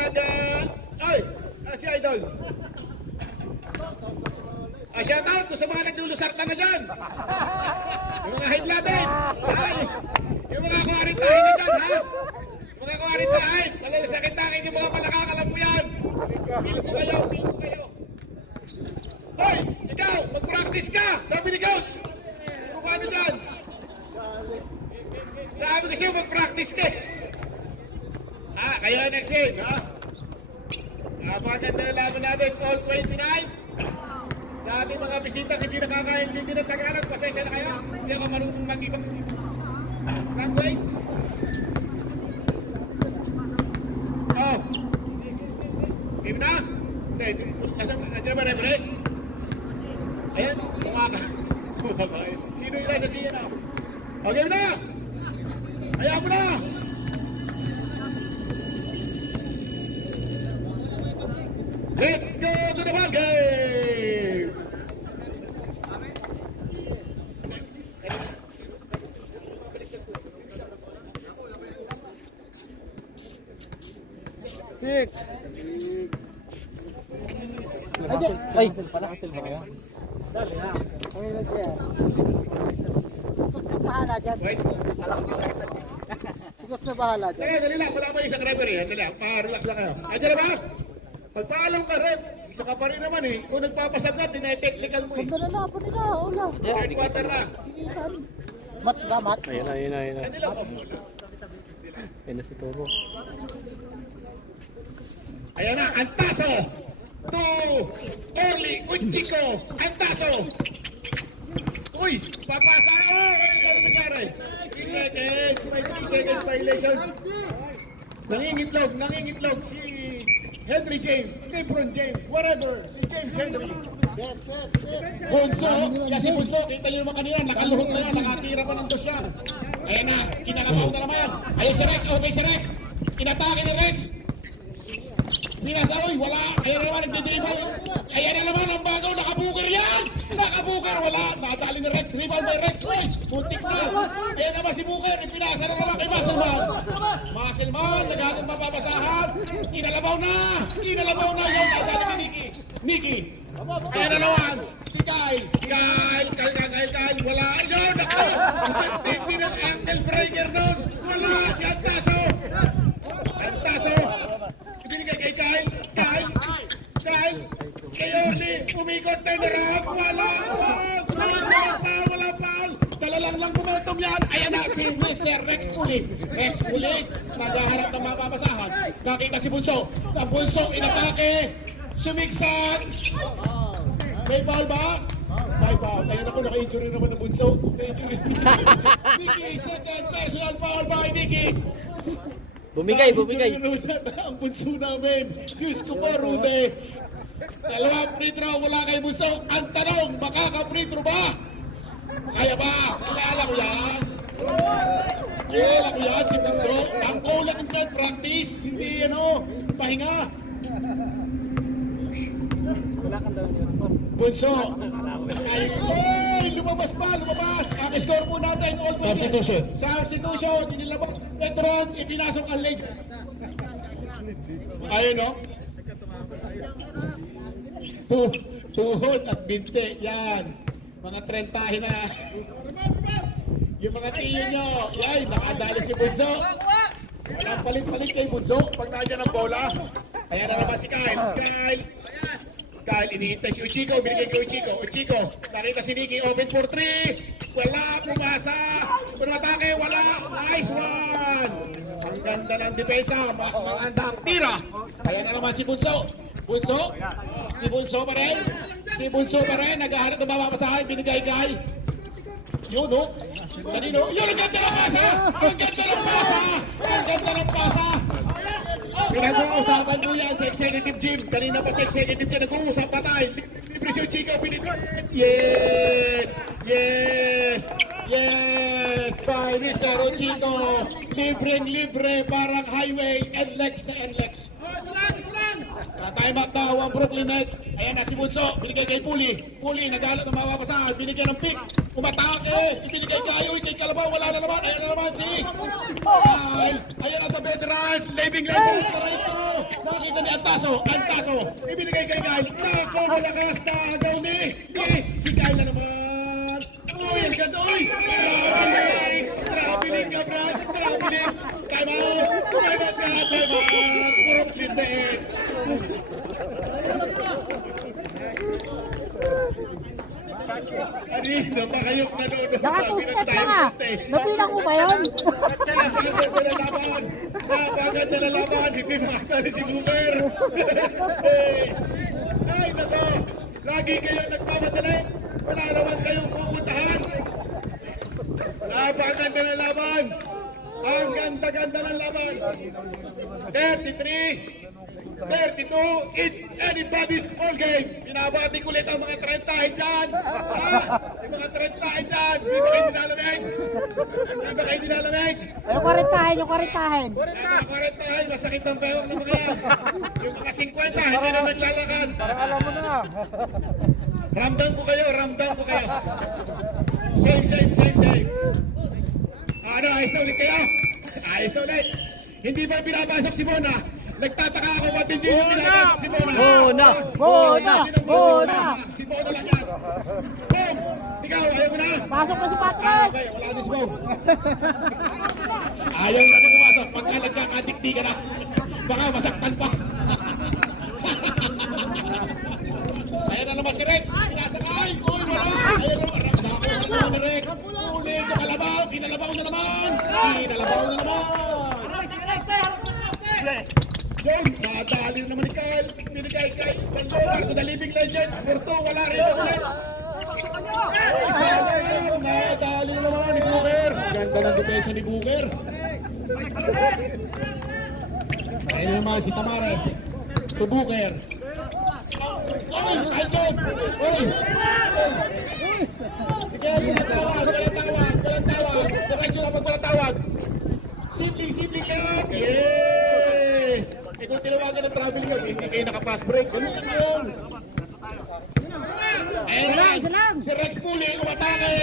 si Idol. Shout out sa mga naglulusartan na dyan. Yung mga high blooded. Yung mga kuwaritahin na dyan, ha? Mga kuwaritahin. Malasakit-takin yung mga palakakalam mo yan. Feel ko kayo. Hoy, ikaw, mag-practice ka. Sabi ni Coach. Kung paano dyan? Sabi ko siya, mag-practice ka. Kayo next game, ha? Napakaganda na laban natin, all 29. Sa ating mga bisita, hindi nakakaintindi ng Tagalog, pasensya na kayo. Hindi ako marunong mag-ibang language. Game na? Nandiyan ba referee? Ayan, kumaka. Sino yung nasa siya na? Game na! Ay, Bahala dyan. Wait. Sigot na bahala dyan. Dali lang, wala pa isang referee. Dali lang, relax lang kayo. Andiyan na ba? Pagpaalam ka rin, isa ka pa rin naman eh. Kung nagpapasab ka, tinetechnical mo eh. Ganda na na, pwede na, ula. Third quarter na. Kikitan. Mats ba, Mats? Ano lang po? Ayan na, Antaso! To Orly Uchiko! Antaso! Uy! Papasa! Oh! Ano nangyari? 3 seconds! May 3 seconds violation. Nangingitlog si Henry James, Lebron James, whatever, si James Henry. Bunso, si Bunso, kita niyo naman kanina, nakaluhot na yan, nakatira pa ng dos yan. Ayan na, kinalabaw na naman. Ayan si Rex, okay si Rex. Inatake ni Rex. Pinasaoy, wala. Ayan na naman, nagdidribble. Ayan na naman, ang bagaw, nakabuker yan. Nakabuker, wala. Nadali ni Rex, rebound by Rex. Uy, buntik na. Ayan naman si Buker, ipinasa na naman kay Musselman. Musselman, naghatong mapapasahan. Kinalabaw na yun. Nadali ni Nicky. Ayan na naman, si Kyle. Kyle, wala. Yun, ako. 15 minute ankle breaker nun. Wala, si Antaso. Ibinigay kay Kyle. Kay Orly, umikot tayo na rock. Wala foul. Dala lang kumatom yan. Ayan na, si Mr. Rex Pulig, naghaharap ng mapapasahan. Nakita si Bunso. Ang Bunso, inatake. Sumigsan. May foul ba? May foul. Ayan ako, naka-injury naman ng Bunso. Nicky, second personal foul by Nicky. bumigay. Ang Bunso namin. Diyos ko po, Rude. Dalawang free throw, wala kay Bunso. Ang tanong, makaka-free throw ba? Kaya ba? Kilala ko yan, si Bunso. Ang kulang ng blood practice, hindi pahinga. Bunso. Ay, lumabas. Ang score po natin, all substitution. Dinilabas veterans, ipinasok ang legs. Ayun, no? Tuhod at binte, yan. Mga 30 na. Yung mga tiyo nyo, yan, nakadali si Bunso. Walang palit-palit kay Bunso pag nandiyan ang bola. Ayan na naman si Kyle, iniintay si Uchiko, binigay kay Uchiko, nakita si Nicky, open for 3. Wala, pumasa. Pumatake, wala. Nice one. Ang ganda ng depensa, mas maganda ang tira. Ayan na naman si Bunso. Si Bunso pa rin, naghahanap ng mapapasahan, binigay kay yun, no? Kanino? Yun, ang ganda ng pasa! Pinag-uusapan mo yan sa executive gym. Kanina pa sa executive gym, nag-uusap pa tayo. Libre si Chico, Yes! By Mr. Chico. Libre, parang highway, NLEX na NLEX. Time out na, ang Brooklyn Nets. Ayan na si Bunso, binigay kay Puli, naghahanap ng mapapasahan, binigay ng pick, umatake, ibinigay kay Kalabaw, wala na naman, ayan na naman si Kyle, ayan na the veterans, living legend, nakita ni Antaso, ibinigay kay Kyle, nako, malakas na agaw ni si Kyle na naman. Uy, ang ganda, uy! Traveling ka, Brad! Time out! Brooklyn Nets! Kanina pa kayo nanonood sa Naka-2 steps na nga. Nabilang mo ba yun? Napaganda na laban, hindi makatali si Boomer. Ay, nako, lagi kayo nagpapadali. Wala naman kayong pupuntahan. Napaganda na laban. Ang ganda-ganda ng laban. 33-32, it's anybody's ball game. Binabati ko ulit ang mga 30 dyan. Yung mga 30 dyan. Hindi ba kayo nilalamig? Yung kwarentahin. Yung mga 40, masakit ang bewang ng mga yan. Yung mga 50, hindi na naglalakad. Alam mo na. Ramdam ko kayo. Same. Ayos na ulit kayo. Hindi ba binabasok si Mona? Nagtataka ako ba't hindi yung pinapasok si Mona. Mona! Mona! Mona! Si Mona lang yan. Boom! Ikaw, ayaw mo na? Pasok na si Ah, Patrick! okay, wala si Boom. Ayaw na pumasok. Pagka nagkakatikdi ka na, baka masaktan pa. Ayan na naman si Rex. Pinasakay. Uy, wala. Ayan na naman. Nakakalabaw ni Rex. Ulit yung kalabaw. Kinalabaw na naman. Kinalabaw na naman. Yun, nadali naman ni Kyle. Binigay kay Baldovar to the living legend. Porto, wala rin ulit. Nadali naman ni Booker. Ganda ng depensa ni Booker. Ayun naman si Tamares. To Booker. Oy! Alton! Oy! Sige, walang tawag! Walang tawag! Walang tawag! Diretso na pag walang tawag! Simple lang! Yes! Eh kung tinawagan ng travel nyo, hindi kayo naka-pass break. Ganun lang yun! Ayun naman! Si Rex Puli, umatake!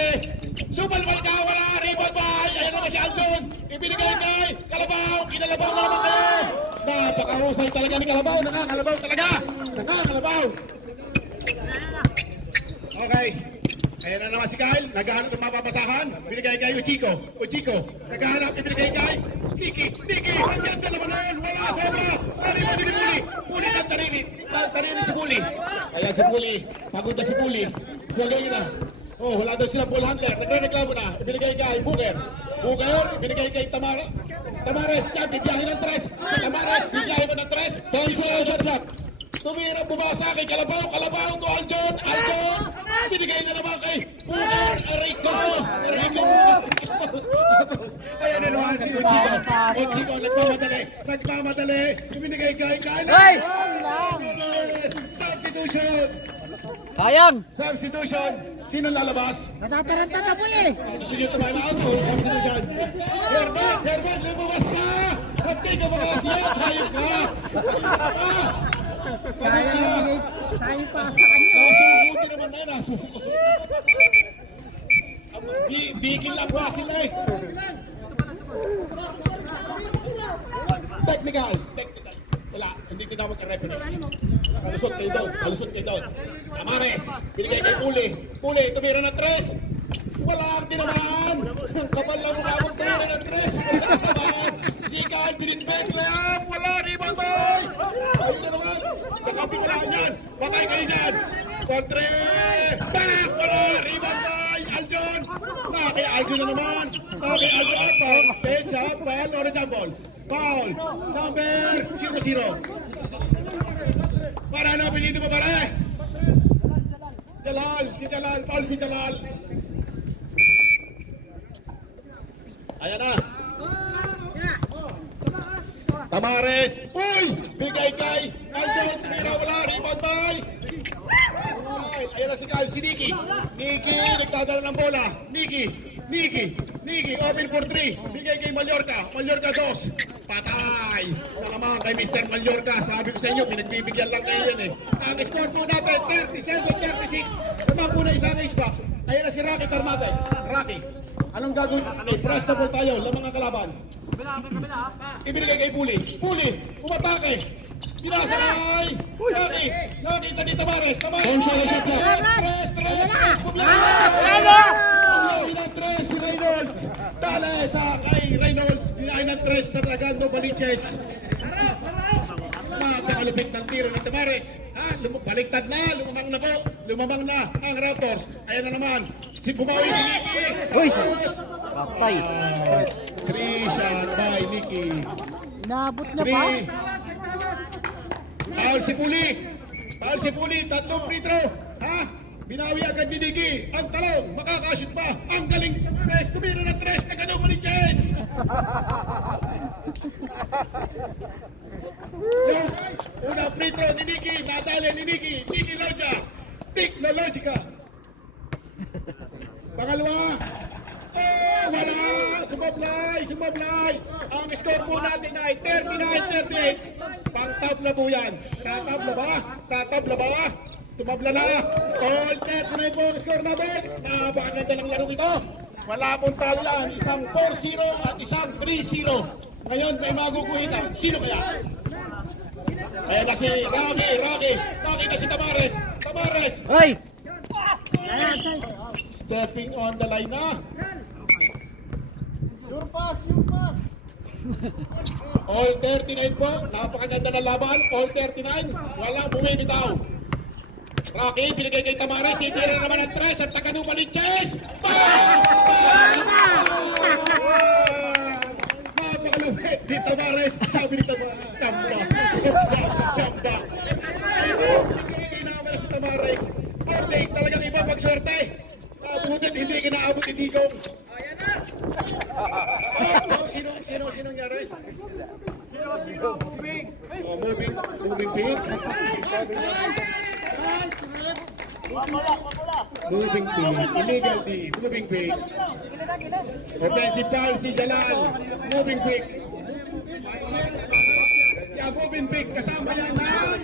Sumalwal ka! Wala! Rebound by! Ayun naman si Alton! Ibinigay kay Kalabaw! Kinalabaw na naman kayo! Napakahusay talaga ni Kalabaw! Nakakalabaw talaga! Nakakalabaw! Okay. Ayan na naman si Kyle. Naghahanap ng mapapasahan. Binigay kay Uchiko. Naghahanap. Ibinigay kay Niki. Ang ganda naman nun. Wala sobra. Tarino din ni Puli. Puli ng Tarino. Tarino si Puli. Ayan si Puli. Pagod na si Puli. Huwagay na. Oh, wala daw silang ball handler. Nagre-reklamo na. Ibinigay kay Booker. Ibinigay kay Tamares. Yan, bibiyahe ng tres. Tamares, bibiyahe mo ng tres. Bonso, shot clock. Tumira, bumasa kay Kalabaw to Aljon, binigay na naman kay Booker, Rico, ayan na naman si Uchiko, nagmamadali, binigay kay Kyle, substitution, sino lalabas? Natataranta na po eh! Sige, tumayo na ako, substitution, Herbert, lumabas ka, hindi ka makasiyat, hayop ka, Tayo pa sa kanya! nasubuti naman na yun, nasubuti. Bigil lang ba sila eh. Technical. Wala, hindi tinawag ang referee. Kalusot kayo doon. Tamares, binigay kay Puli, tumira ng tres. Wala ang tinamaan. Ang kapal lang mukha mong tumira ng tres. Wala ang tinamaan. Di ka ang binitbet lang. Wala, rebound boy. Ayun na naman. Nakapi wala yan. Patay kayo dyan. Kontre. Back. Wala, rebound boy. Aljon. Kay Aljon na naman. Kay Aljon. Foul. Pensa. Foul. Orange ang ball. Foul. Number 0-0. Para ano, pinito mo pare? Jalal. Foul si Jalal. Ayan na. Tamares. Uy! Bigay kay Aljon. Tumira wala. Rebound by. Ayan na si Kyle. Si Niki. Nagdadala ng bola. Niki. Open for 3. Bigay kay Mallorca. 2. Patay. Na naman kay Mr. Mallorca. Sabi ko sa inyo, pinagbibigyan lang kayo yan eh. Ang score po natin, 37-36. Naman po na isang H-back. Ayan na si Rocky Tarmate. Rocky. Anong gagawin? Press the ball tayo. Lamang ang kalaban. Ibinigay kay Puli, umatake. Pinasakay. Nakita ni Tamares. Tres si Reynolds. Dale sa kay Reynolds. Binahin ng tres sa Dragando Baliches. Napakalupit ng tiro ng Tamares. Baliktad na. Lumamang na ang Raptors. Ayan na naman. Bumawi si Niki. Patay. 3 shot by Niki. Nabot na ba? Foul si Puli. 3 free throw. Binawi agad ni Niki. Ang talong. Makakashoot pa. Ang galing ni Tamares. Tumira ng tres. Nagano mali chance. Una free throw ni Niki. Nadali ni Niki. Niki Loja. Technologica. Pangalawa. Wala! Sumablay! Ang score po natin ay 39-38. Pang-tabla po yan. Tatabla ba? Tumabla na. All 39 po ang score natin. Napakaganda ng laro ito. Wala pong talaan. Isang 4-0 at isang 3-0. Ngayon may maguguhitan. Sino kaya? Ayan na si Rocky na si Tamares. Ay! Stepping on the line na. Your pass. All 39 po. Napakaganda ng laban. All 39. Walang bumibitaw. Rocky, binigay kay Tamares. Titira naman ang 3 at taganumalik chase. Bang! Napakalupit ni Tamares. Sabi ni Tamares, Chamba. Ay, hindi naman si Tamares. Morning, talagang iba pagswerte. Mabutit, hindi kinaabot ni Digong. Sino nangyari? Moving pink. Moving pink. Illegal D. Moving pink. Offensive foul si Jalal. Moving pink. Yeah, moving pink. Kasama yan na.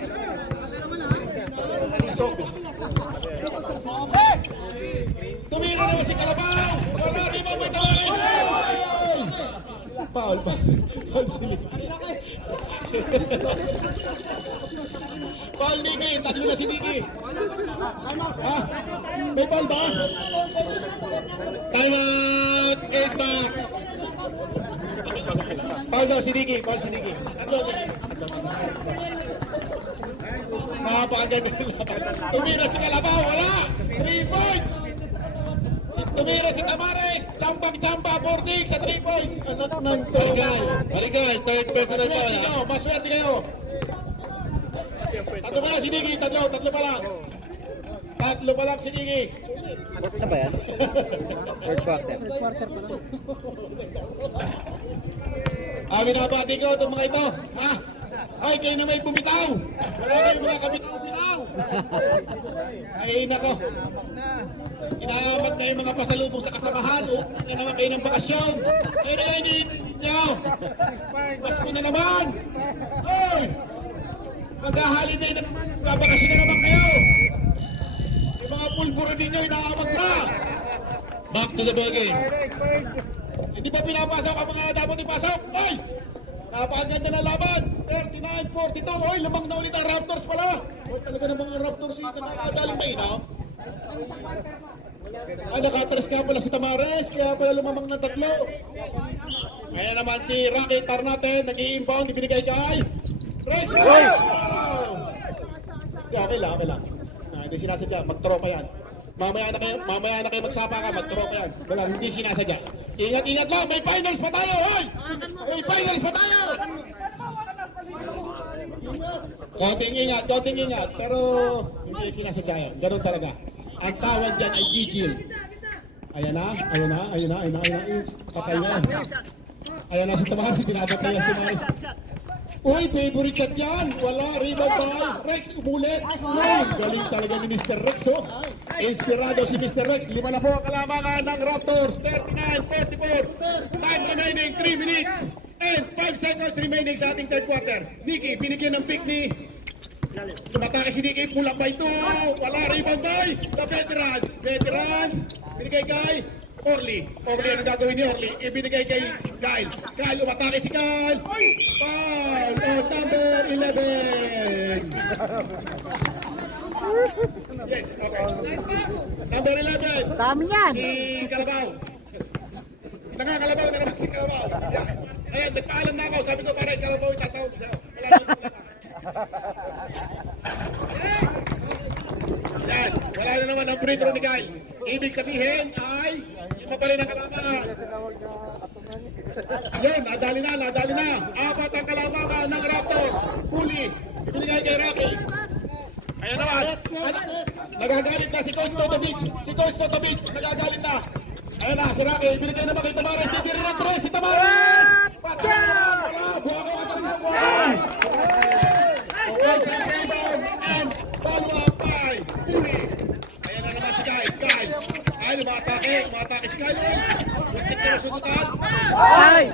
Tumira naman si Kalabaw. Wala rin mo may Tamares. Foul si Niki. Foul Niki. Tatlo na si Niki. Ha? May foul ba? Time out. 8 back. Foul daw si Niki. Tatlo. Napakaganda ng laban. Tumira si Kalabaw. Wala. 3 points. Tumira si Tamares. Chamba. Boarding sa 3 points. Balikan. Third personal foul. Maswerte kayo. Tatlo pa lang si Niki. Tatlo pa lang. Tatlo pa lang si Niki. Ano ba yan? Third quarter. Binabati ko itong mga ito. Ha? Ay, kayo na may bumitaw. Wala kayong mga kabitaw. Ay, nako. Inaamag na yung mga pasalubong sa kasamahan. Huwag na naman kayo ng bakasyon. Kayo na kayo ninyo. Pasko na naman. Hoy! Mag-holiday na naman. Babakasyon na naman kayo. Yung mga pulburo ninyo, inaamag na. Back to the ball game. Hindi ba pinapasok ang mga dapat ipasok? Ay! Napakaganda na laban. 39-42. Oy, lumang na ulit ang Raptors pala. Oy, talaga namang ang Raptors ito na galing mainam. Ay, nakatres ka pala si Tamares. Kaya pala lumamang ng 3. Kaya naman si Rocky Tarnate. Nag-i-inbound. Ibinigay kay Rex. Okay lang. Hindi sinasadya. Mag-tropa yan. Mamaya na kayo magsapa ka. Mag-tropa yan. Wala, hindi sinasadya. Ingat lang. May finals pa tayo. Hoy! May finals pa tayo. Konting ingat. Pero hindi sinasadya yan. Ganun talaga. Ang tawag dyan ay gigil. Ayan na. Patay na. Ayan na si Tamares. Binabatay na si Tamares. Uy, favorite shot yan. Wala, rebound by Rex. Umulit. Uy, galing talaga ni Mr. Rex. Oh. Inspirado si Mr. Rex. 5 na po ang kalamangan ng Raptors. 39-44. Time remaining 3 minutes. And 5 seconds remaining sa ating third quarter. Niki, binigyan ng pick ni tumatake si Niki. Pull up by 2. Wala, rebound by the veterans. Binigay kay Orly, ano gagawin ni Orly? Ibinigay kay Kyle. Kyle, umatake si Kyle. Foul on number 11. Yes, okay. Number 11. Dami yan. Si Kalabaw. Kalabaw na naman si Kalabaw. Ayan, nagpaalam na ako. Sabi ko, parang Kalabaw itatawag ko sa'yo. Yan, wala na naman ang free throw ni Kyle. Ibig sabihin ay iba pa rin ang kalamangan. Yan, nadali na. 4 ang kalamangan ng Raptor. Huli, ibinigay kay Rocky. Ayan naman. Nagagalit na si Coach Totovic. Nagagalit na. Ayan na, si Rocky. Ibinigay naman kay Tamares. Titiri ng 3 si Tamares. Patay na naman. Wala. Buwaka ka talaga. Okay, sa rebound and follow-up by Huli. Ayan na naman si Kyle. Ay, umatake si Kyle. Muntik na nasunutan. Ay!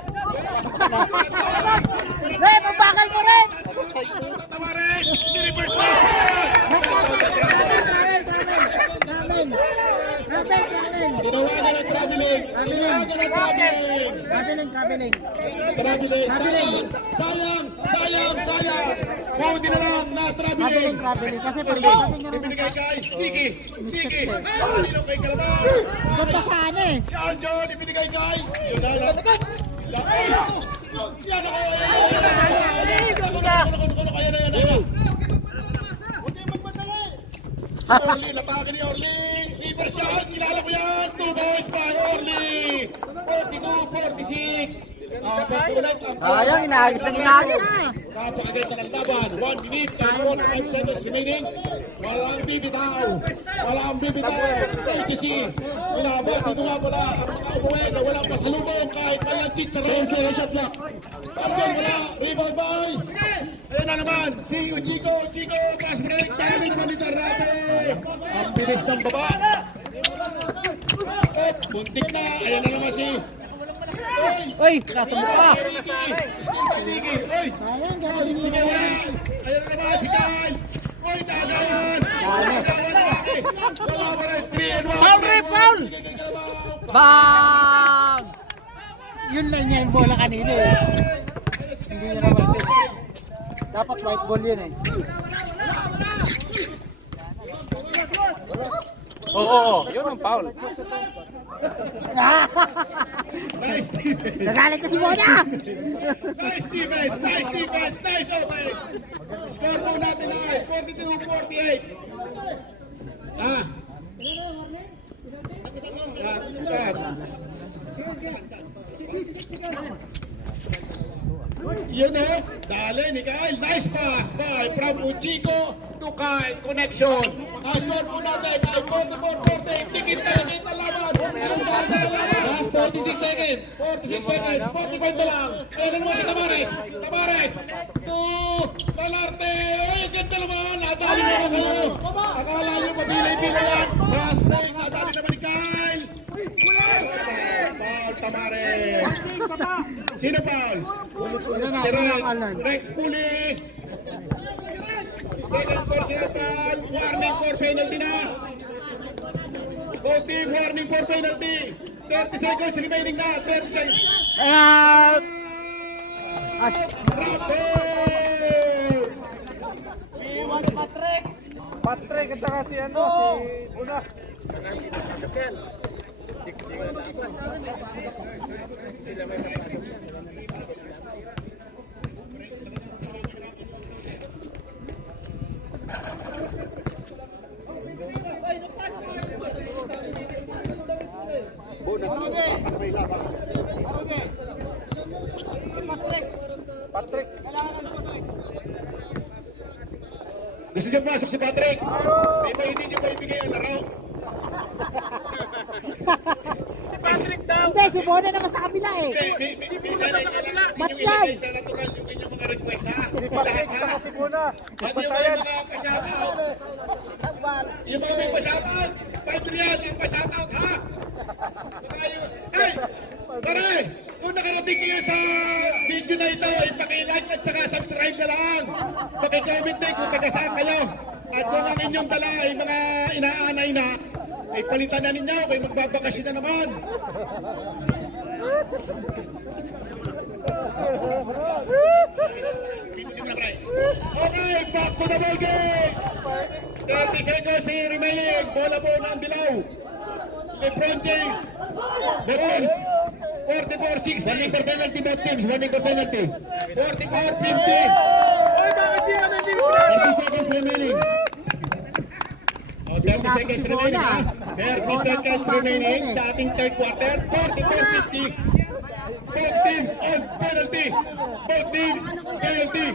Ray, pabakal mo rin! Tamares, ni-reverse mo. Tinawagan ng traveling. Sayang. Buti na lang na traveling. Kasi Orly, ibinigay kay Sticky. Sticky. Kanino kay Kalabaw. Ganda saan eh. Si Aljon, ibinigay kay. Yun na lang. Yan ako. Yan. Orly, lapakan ni Orly. Fever shot, kilala ko yan. 2 points by Orly. 42-46. Sayang, inaagis ng inaagis. Napakaganda ng laban. 1 minute and 45 seconds remaining. Walang bibitaw. Walang bibitaw. ATC. Ilaban. Dito nga wala. Ang mga umuwi na walang pasalubong kahit walang chicharon. Shot block. Aljon wala. Rebound by. Ayun na naman. Si Chico. Chico. Pass break. Dami naman ni Darabe. Ang bilis ng baba. Buntik na. Ayan na naman si... Uy, nasa mukha. Sayang, galing Sige, yun. wala. Ayun na naman si Kyle. Uy, tagawan. Tagawan na natin. Wala pa rin. 3 and 1. Foul, Rip, foul. Bang! Yun lang niya yung bola kanina eh. Hindi niya naman save. Dapat white ball yun eh. Oo, yun ang foul. Nice defense. Nagalit ka si Mona! Nice defense. Nice defense. Nice offense. Score po natin ay 42-48. Ah. Yun o, dali ni Kyle. Nice pass by from Uchiko to Kyle. Connection. Score po natin ay 44-40. Tikit na laban. Last 46 seconds. 46 seconds. 45 na lang. Kailan mo si Tamares. Tamares. To Talarte. Uy, ganda naman. Nadali mo na kayo. Akala nyo pabili-pili yan. Last point. Nadali naman ni Kyle. Foul, Tamares. Sino foul? Si Rex Puli. Second personal foul. Warning for penalty na. Both team warning for penalty. 30 seconds remaining na. 30 seconds. Bravo! Patrick at saka si ano, si Una. Patrick. Gusto niyo pasok si Patrick? May ba hindi niyo ba ibigay ang laro? Hindi, si Mona naman sa kabila eh. Minsan ay kailangan Match ninyo yan. ilagay sa natural yung inyong mga request ha. Patrick Lahat ha. saka si Una. At yung mga pa-shoutout. Yung mga may pa-shoutout. Patreon ang pa-shoutout ha. Hey! Pare! Kung nakarating kayo sa video na ito, ipakilike at saka subscribe na lang. Pakicomment din kung taga saan kayo. At kung ang inyong dala ay mga inaanay na, ay palitan na ninyo, kay magbabakasyon na naman. Okay, back to the ball game. 30 seconds remaining. Bola po ng Dilaw. LeBron James. LeBron. 44-60. Warning for penalty both teams. Warning for penalty. 44-50. 30 seconds remaining. 30 seconds remaining ha. 30 seconds remaining sa ating third quarter. 44-50. Both teams on penalty. Both teams penalty.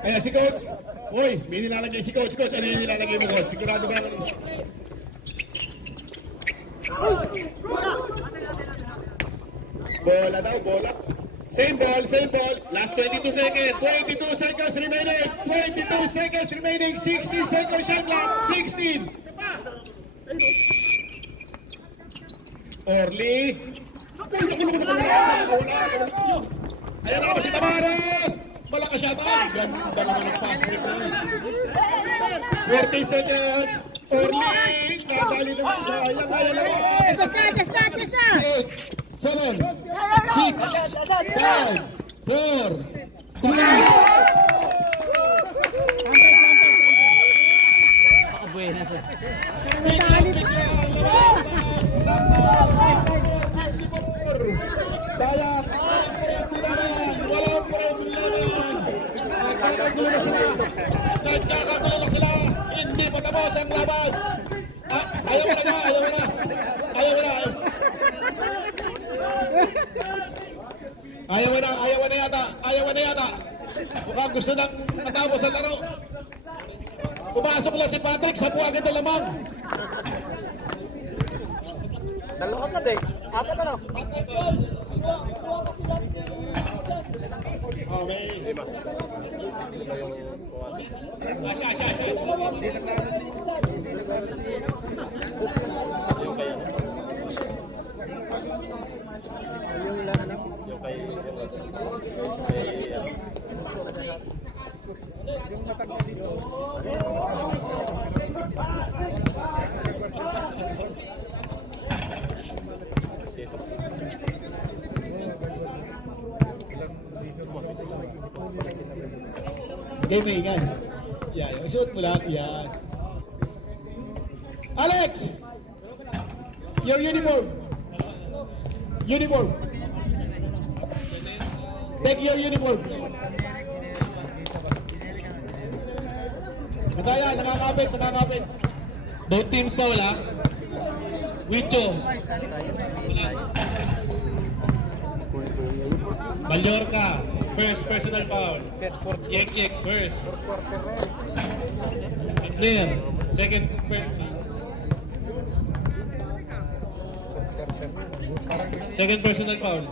Kaya si Coach. Uy, may nilalagay si Coach. Coach, ano yung nilalagay mo, Coach? Sigurado ba? Bola daw, bola. Same ball, same ball. Last 22 seconds. 22 seconds remaining. 22 seconds remaining. 60 seconds shot clock. 16. Orly. Ayan ako si Tamares. Malakas siya ba? Ganda naman ang pass break na yun. 40 seconds. Orly. Nadali naman sa ayang. Ayan ako. Just na! 8, 7, 6, 5, 4, 3, 2, 1. Buenas. Sayang, walang problema. Nagkakagulo na sila. Hindi pa tapos ang laban. Ayaw mo na. Ayaw mo na yata. Mukhang gusto nang matapos ang laro. Pumasok lang si Patrick sa buwagin na lamang. Dalawa agad eh. Apat na lang. Game ingay. Yan, isuot mo lahat yan. Alex! Your uniform. Take your uniform. Mataya, nakakapit. Both teams pa wala. Wicho. Mallorca, first personal foul. Yek, first. Clear, second personal foul.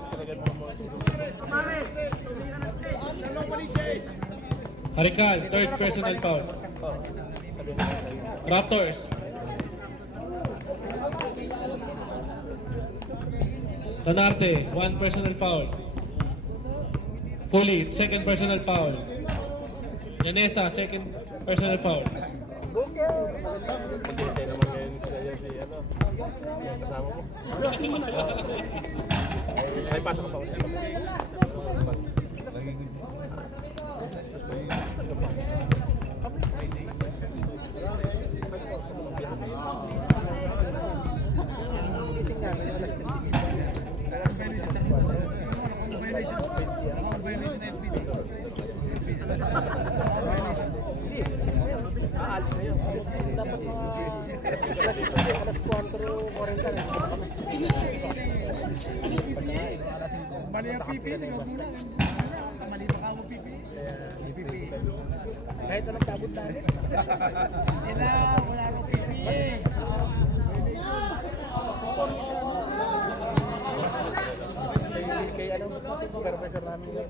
Harical, third personal foul. Raptors. Tanarte, one personal foul. Fully, second personal foul. Yanesa, second personal foul. Bali ang pipi, tingnan mo lang. Mali pa ka mo pipi. Pipi. Kahit anong tabot natin. Hindi na, wala akong pipi. Kaya ano, supervisor namin yun.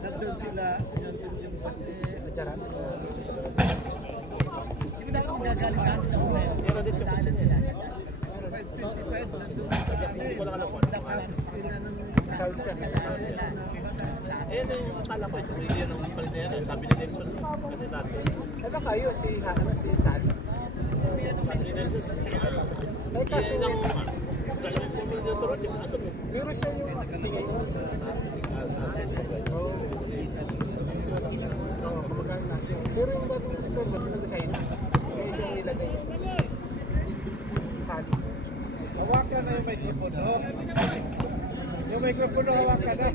Nandun sila, yung basta ajaran. Hindi ko dapat magagaling sa amin sa una yun. Daanan sila. 25, nandun sa kami. Tapos sila nang daanan sila. Eh, yung akala ko sa video ng Palestine, sabi ni Nelson, kasi dati. Ano kayo, si Sally? Sabi ni Nelson, May kaso ng dalawang kombinatoro, di ba? meron siya yung nakatingin mo na pero yung bagong score na pinag-design na kaya siya ilagay sa Sally. Hawakan na yung microphone, no? Yung microphone, hawakan na.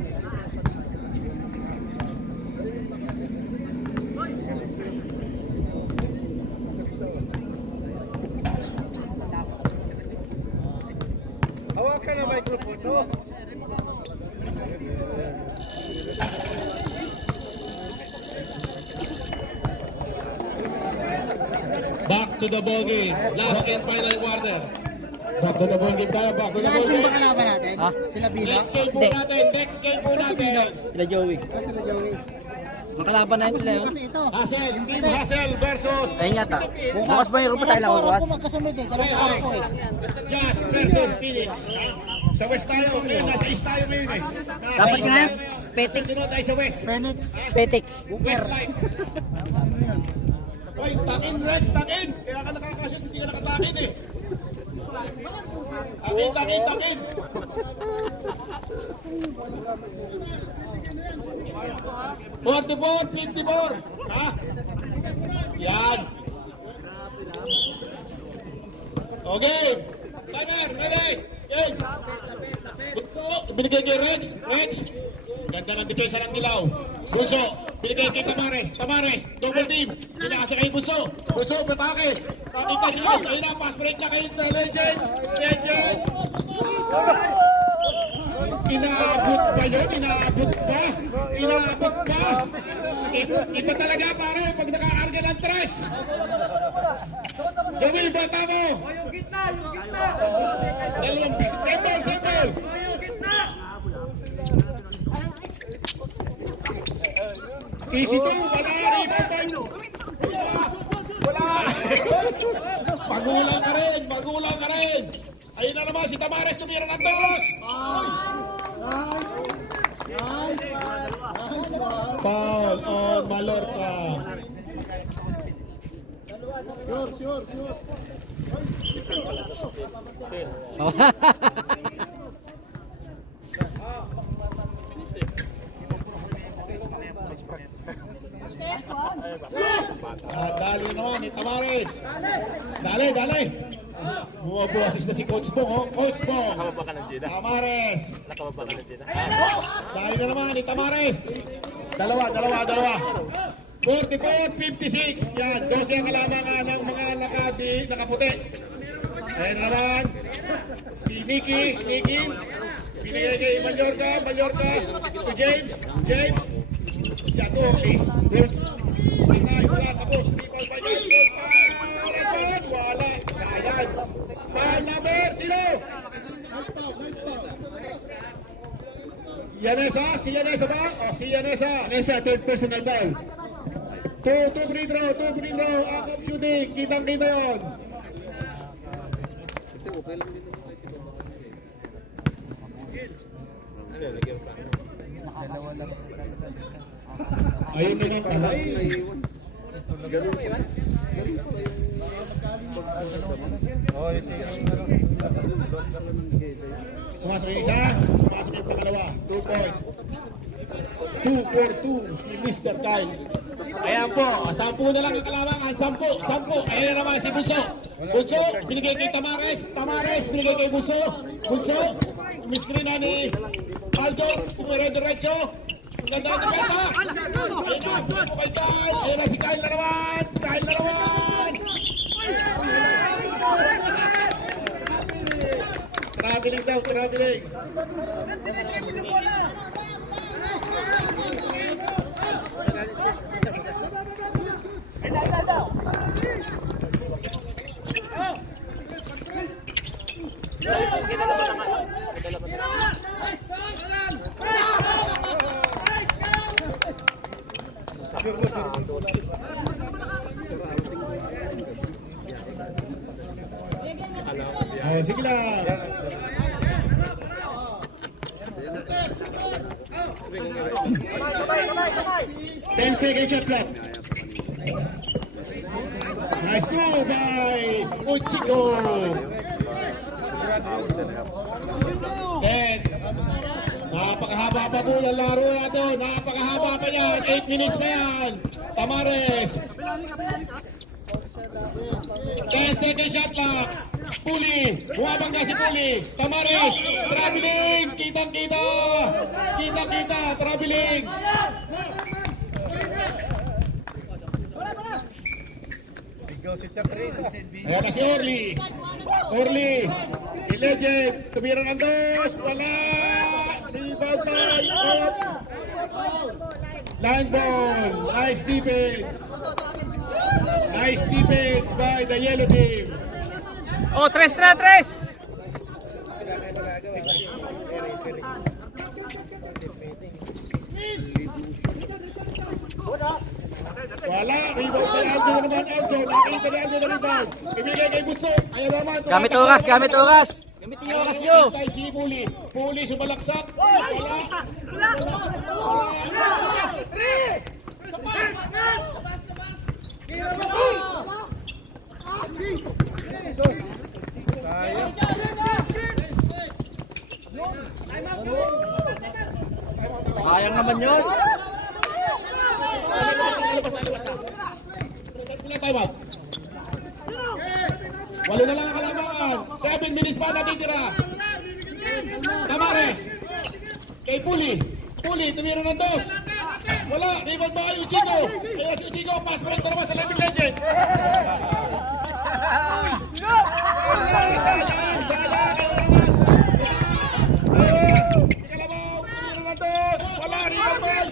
Hawakan ang microphone, no? Back to the ball game. Last and final quarter. Back to the ball game tayo. Back to the ball Sila ba game. kalaban natin? Ha? Sila Bino? Next game po natin. Next game po natin. Sila Joey. Sila Joey. Makalaban na yun sila yun. Kasi ito. Hassel. Team Hassel versus Ayun yata. Bukas ba yung tayo lang Bukas bukas? po magkasunod eh. Dalawang araw po eh. Jazz versus Phoenix. Sa West tayo. Okay, nasa East tayo ngayon eh. Nasa Dapat East nga, tayo. Petix. Sunod tayo sa West. Phoenix. Petix. West line. Oy, takin Rex, takin. Kaya ka nakakasya, hindi ka nakatakin eh. Takin. 44-54. Ha? Yan. Okay. Timer, ready. Game. Bunso, binigay kay Rex. Ganda ng depensa ng Dilaw. Bunso, binigay kay Tamares, double team. Pinakasa kay Bunso. Bunso, batake. Takita sila. Ayun na, pass break na kayo. Legend. Inaabot ba yun? Inaabot ba? Iba talaga pare pag nakakarga ng trash. Joey, bata mo. Yung gitna! Dalawang simple. Yung gitna! Easy to, wala, rebound time. Wala. Magulang ka rin. Ayun na naman, si Tamares tumira ng dos. Foul on Mallorca. Sure. Dali naman ni Tamares. Dali. Bumabuasis na si Coach Bong, oh. Coach Bong. Tamares. Dali na naman ni Tamares. Dalawa. 44-56. Yan, 12 ang kalamangan ng mga nakaputi. Ayan naman. Si Nicky. Pinigay kay Mallorca. To James. Yan, okay. Wala, tapos. Wala. Science. Panamer, sino? Si Yanesa ba? Si Yanesa. Third personal foul. Two free throw. Up shooting. Kitang-kita yun. Ayun din ang talak. Pumasok yung isa, pumasok yung pangalawa. 2 points. 2 for 2 si Mr. Kyle. Ayan po, 10 na lang ang kalamangan. 10. Ayan na naman si Bunso. Binigay kay Tamares, binigay kay Bunso. Umiscreen na ni Aljo, tumira diretso. Ang ganda ng depensa. Ayun na, kay Kyle. Ayun na si Kyle na naman. Traveling. Oh, sige lang. 10 seconds shot clock. Nice goal by Uchiko. Then, napakahaba pa po ng laro na ito. Napakahaba pa yan. 8 minutes pa yan. Tamares. 10 second shot clock. Puli. Bumabangga si Puli. Tamares. Traveling. Kitang-kita. Traveling. Ayan na si Orly. Orly. Si Legend. Tumira ng dos. Wala. Rebound by Op. Line ball. Nice defense. Nice defense by the yellow team. Oh, 3 na, 3. Wala. Rebound kay Aljo na naman. Aljo. Nakita ni Aljo na rebound. Ibigay kay Buso. Ayaw naman. Gamit oras, gamit oras. Gamit yung oras nyo. Tayo si Puli. Puli sumalaksak. Wala. Sayang naman yun. Time out. Walo na lang ang kalabangan. 7 minutes pa natitira. Tamares. Kay Puli. Puli, tumira ng dos. Wala. Rebound ba kay Uchigo? Kaya si Uchigo, pass break na naman sa Living Legend. Sayang, sayang. Si Kalabaw, tumira ng dos. Wala. Rebound ball.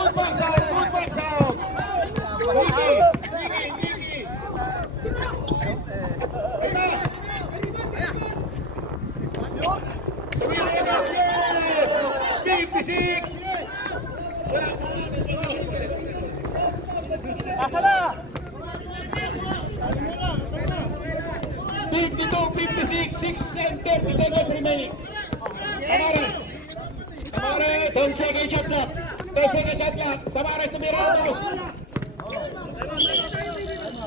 Good box out. Good box out. Good box out. Niki. Asala. 52-56, 6 and 30 seconds remaining. Tamares. Tamares, 10 second shot clock. 10 second shot clock. Tamares tumira ng dos.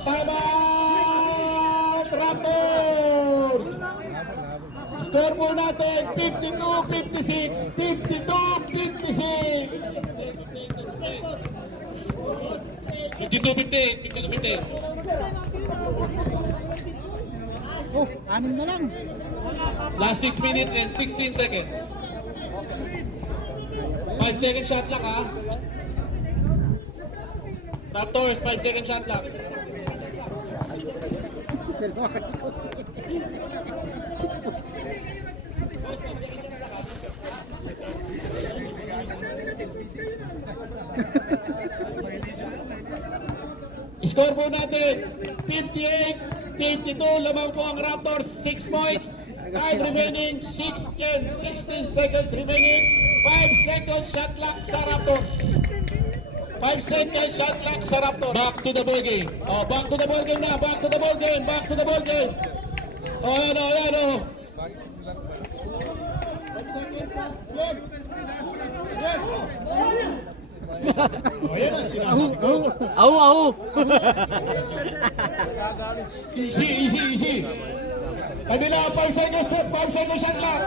Tama! Raptors! Score po natin 52-56, 52-56. 52-50. Oh, 6 na lang. Last 6 minutes and 16 seconds. 5 second shot clock ha. Raptors, 5 second shot clock. Score po natin 58-52, lamang po ang Raptors, 6 points. Time remaining, 6 and 16 seconds remaining. 5 second shot clock sa Raptors. 5 second shot clock sa Raptors. Back to the ball game. Oh, back to the ball game na. Back to the ball game. Back to the ball game. Oh, yan o, yan o. Oh, yan ang sinasabi ko. Au, au. Easy, easy, easy. Kanila, 5 seconds shot clock.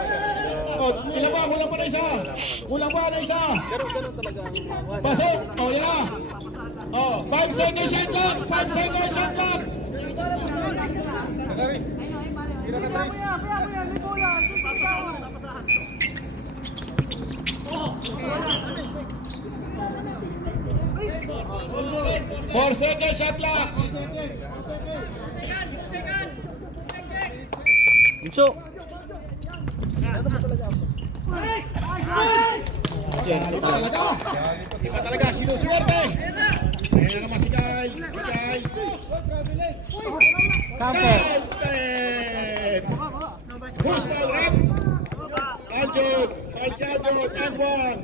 Oh, ilan ba? Kulang pa na isa. Kulang pa na isa. Pasok. Oh, yan na. Oh, 5 seconds shot clock. 5 seconds shot clock. Four seconds shot clock. Bunso. Iba talaga, sinusuwerte. Ayan na naman si Kyle. Counted. Who's foul, Rap? Aljod, Aljod, and one.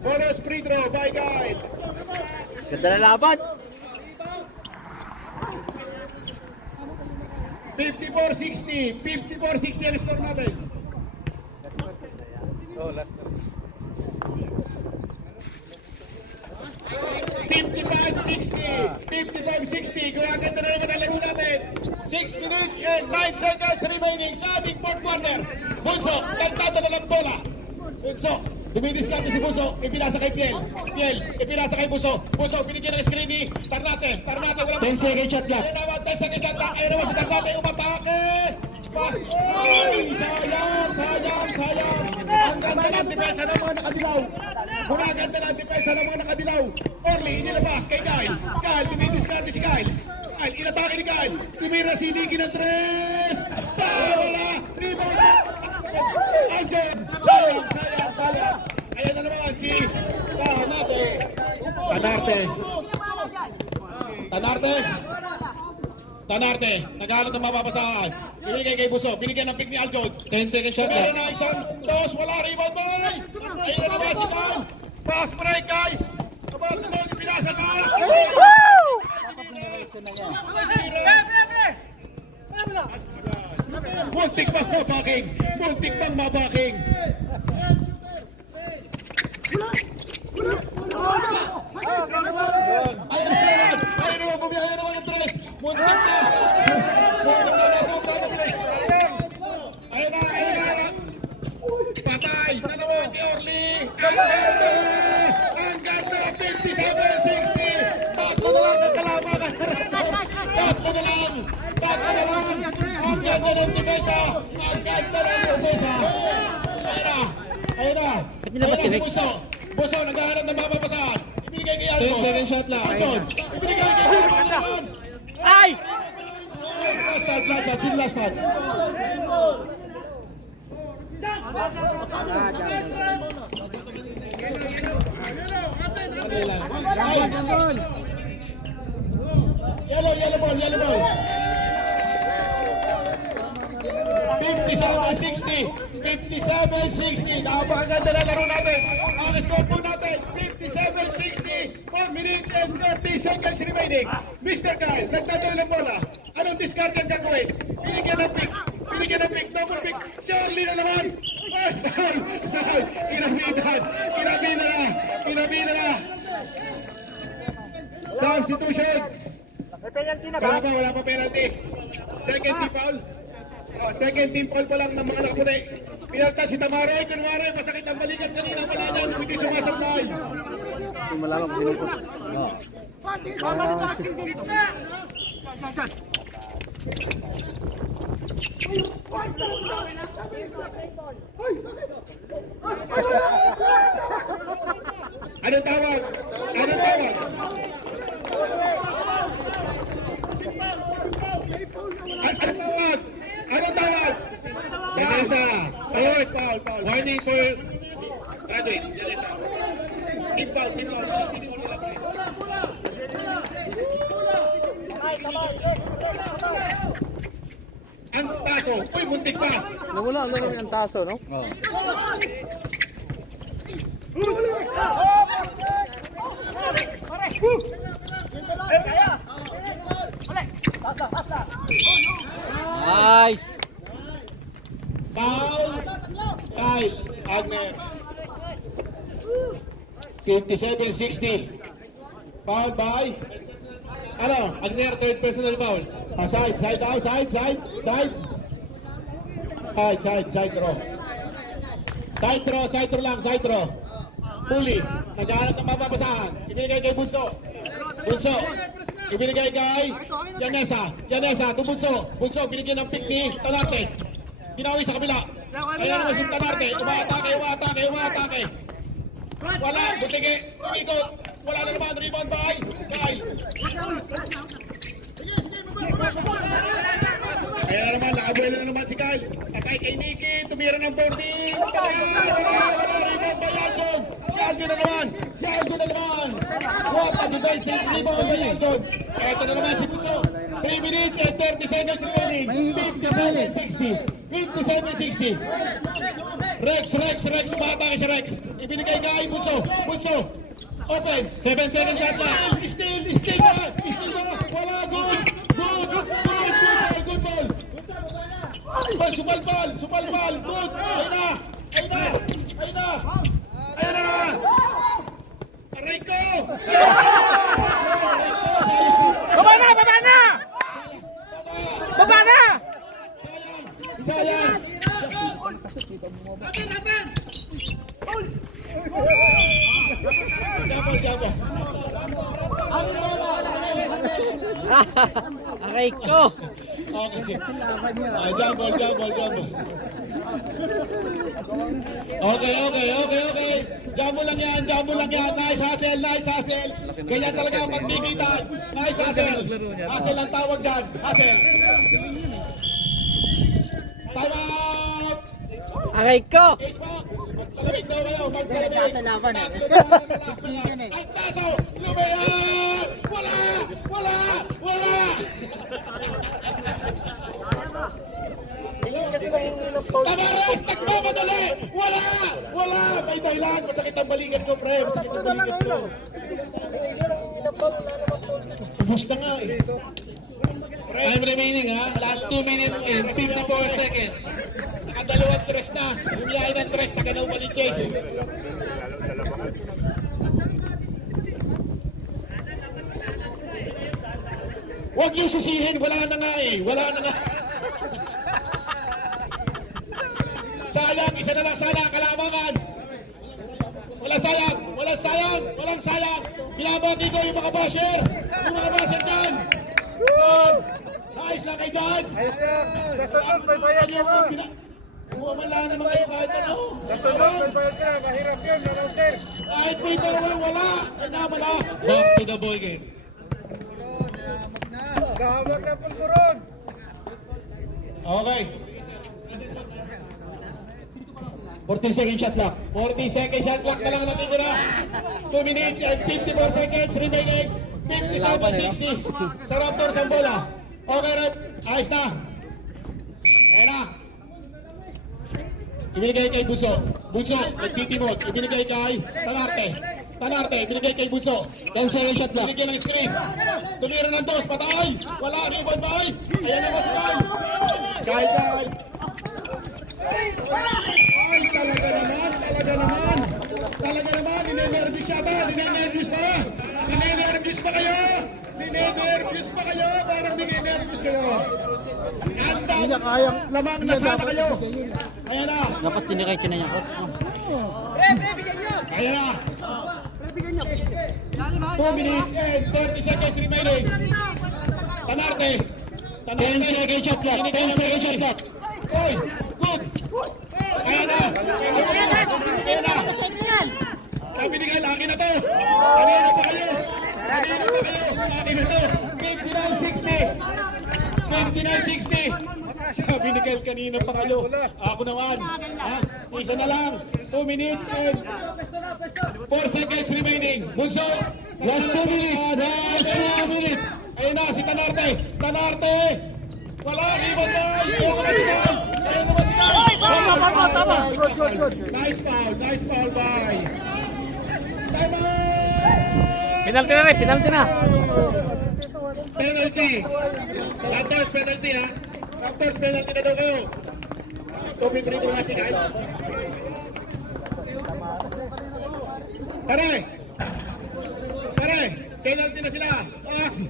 Bonus free throw by Kyle. Ganda na laban. 54-60. 54-60 ang score natin. $55-60. Kaya ganda na naman ang laro natin. 6 minutes and 9 seconds remaining sa ating fourth quarter. Bunso, kantado na ng bola. Bunso, dumidiskarte si Bunso. Ipinasa kay Piel. Ipinasa kay Bunso. Bunso, binigyan ng screen ni Tarnate. Wala 10 second shot clock. 10 second shot clock. Ayun naman si Tarnate. Umatake. Ay, sayang. Ang ganda ng depensa ng mga nakadilaw. Humaganda na ang depensa ng mga nakadilaw. Orly, inilabas kay Kyle. Kyle, dumidiscarte si Kyle. Kyle, inatake ni Kyle. Tumira si Nicky ng 3. Wala! Rebound! Aljon! Sayang, sayang, sayang. Ayan na naman si Tanarte. Tanarte, naghahanap ng mapapasahan. Binigay kay Buso, binigyan ng pick ni Aljon. 10 seconds shot. Meron na isang dos, wala rebound boy. Ayun na naman si Kyle. Pass break kay. Abang tunog, pinasa ka. Muntik pang mabaking. Muntik pang mabaking. Ayun naman, bumiyahin naman ng 3. Muntik na. Muntik na nasa ang tres. Ayun na. Patay. Nanawa kay Orly. Ang ganda. 57-60. Takbo na lang ng kalaban. Takbo na lang. Ang ganda ng depensa. Ayun na. Ba't nilabas si Rex? Buso, naghahanap ng mapapasahan. Ibinigay kay Aljon. 10 second shot lang. Aljon. Ibinigay kay Aljon. Ay! Last touch. Yellow ball. 57-60. Napakaganda na laro natin. Ang score po natin, 57-60. 4 minutes and 30 seconds remaining. Mr. Kyle, nagtatayo ng bola. Anong discard ang gagawin? Binigyan ng pick. Double pick. Si Orly na naman. Kinabida na. Substitution. Wala pa penalty. Second team foul. Second team foul pa lang ng mga nakaputi. Pinalta si Tamaro. Kunwari, masakit ang balikat kanina pala niyan. Hindi sumasablay. Anong tawag? Janessa. Foul. Warning for graduate. Team foul. Ang taso. Uy, muntik pa. Nawala lang yung taso, no? Oh. Nice! Foul. Kyle Agner. 57-60. Foul by Agner, third personal foul. Side draw. Side draw. Puli. Naghahanap ng mapapasahan. Ibinigay kay Bunso. Ibinigay kay Janessa. To Bunso, binigyan ng pick ni Tanarte. Ginawi sa kabila. Ayan naman si Tanarte. Umatake. Wala. Butike. Umikot. Wala na naman. Rebound by Kyle. Ayan na naman. Nakabuelo na naman si Kyle. Takay kay Nicky. Tumira ng 14. Wala. Rebound by Aljon. Si Aljon na naman. What a defensive rebound by Aljon. Ito na naman si Puso. 3 minutes and 30 seconds remaining. 57-60. Rex. Umatake si Rex. Ibinigay kay Puso. Open. 7 seconds shot lang. Steal na. Wala. Good ball. Sumalbal. Good. Ayun na. Aray ko. Baba na! Sayang. Double. Aray ko! Okay. Jumble. Okay. Jamo lang yan, jamo lang yan. Nice hustle, nice hustle. Ganyan talaga ang magbibitan. Nice hustle. Hustle ang tawag dyan. Hustle. Time out! Aray ko! Magsalamig daw kayo, magsalamig. Sa laban eh. Ang taso, lumayan! Wala! Wala! Wala! Tamares, nagmamadali! Wala! Wala! May dahilan. Masakit ang balikat ko, pre. Masakit ang balikat ko. Ubus na nga eh. Time remaining ha. Last 2 minutes and 54 seconds. Nakadalawang tres na. Lumiyain ng tres. Taganaw pa ni Chase. Huwag niyo sisihin. Wala na nga eh. Wala na nga. Sayang. Isa na lang sana. Kalamangan. Walang sayang. Walang sayang. Walang sayang. Binabati ko yung mga basher. Yung mga basher dyan. Doon. Ayos lang kayo dyan. Ayos lang. Sa sunod, may bayad ka ba? Wala naman kayo kahit ano. Sa sunod, may bayad ka. Mahirap yun, announcer. Kahit may tawang wala. Tama na. Back to the ball game. Gawag na pulburon. Okay. 40 second shot clock. 40 second shot clock na lang natitira. 2 minutes and 54 seconds remaining. 57-60. Sa Raptors ang bola. Okay, Rep. Ayos na. Ayan na. Ibinigay kay Bunso. Bunso, nagtitimod. Ibinigay kay Tanarte. Tanarte, ibinigay kay Bunso. 10 second shot clock. Binigyan ng screen. Tumira ng dos. Patay. Wala. Rebound ba? Ayan na ba si Kyle? Kyle. Ay, talaga naman, talaga naman. Talaga naman, ninenervous siya ba? Ninenervous ba? Ninenervous ba kayo? Ninenervous ba kayo? Parang ninenervous kayo. Anda, lamang na sana kayo. Ayan na. Dapat tinakay na niya. Ayan na. 2 minutes and 30 seconds remaining. Tanarte. 10 second shot clock. 10 second shot clock. Oy, good. Ayan na. Ayan na. Sabi ni Kyle, akin na to. Kanina pa kayo. Kanina pa kayo. Akin na to. 59-60. 59-60. Sabi ni Kyle, kanina pa kayo. Ako naman. Ha? Isa na lang. 2 minutes and 4 seconds remaining. Bunso. Last 2 minutes. Last 2 minutes. Ayun na, si Tanarte. Tanarte. Wala, rebound ba? Ayun naman si Kyle. Ayun naman si Kyle. Tama. Good. Nice foul by. Time out! Penalty na rin, penalty na. Penalty. Raptors penalty ha. Raptors penalty na daw kayo. Topi Brito na si Kyle. Pare, penalty na sila.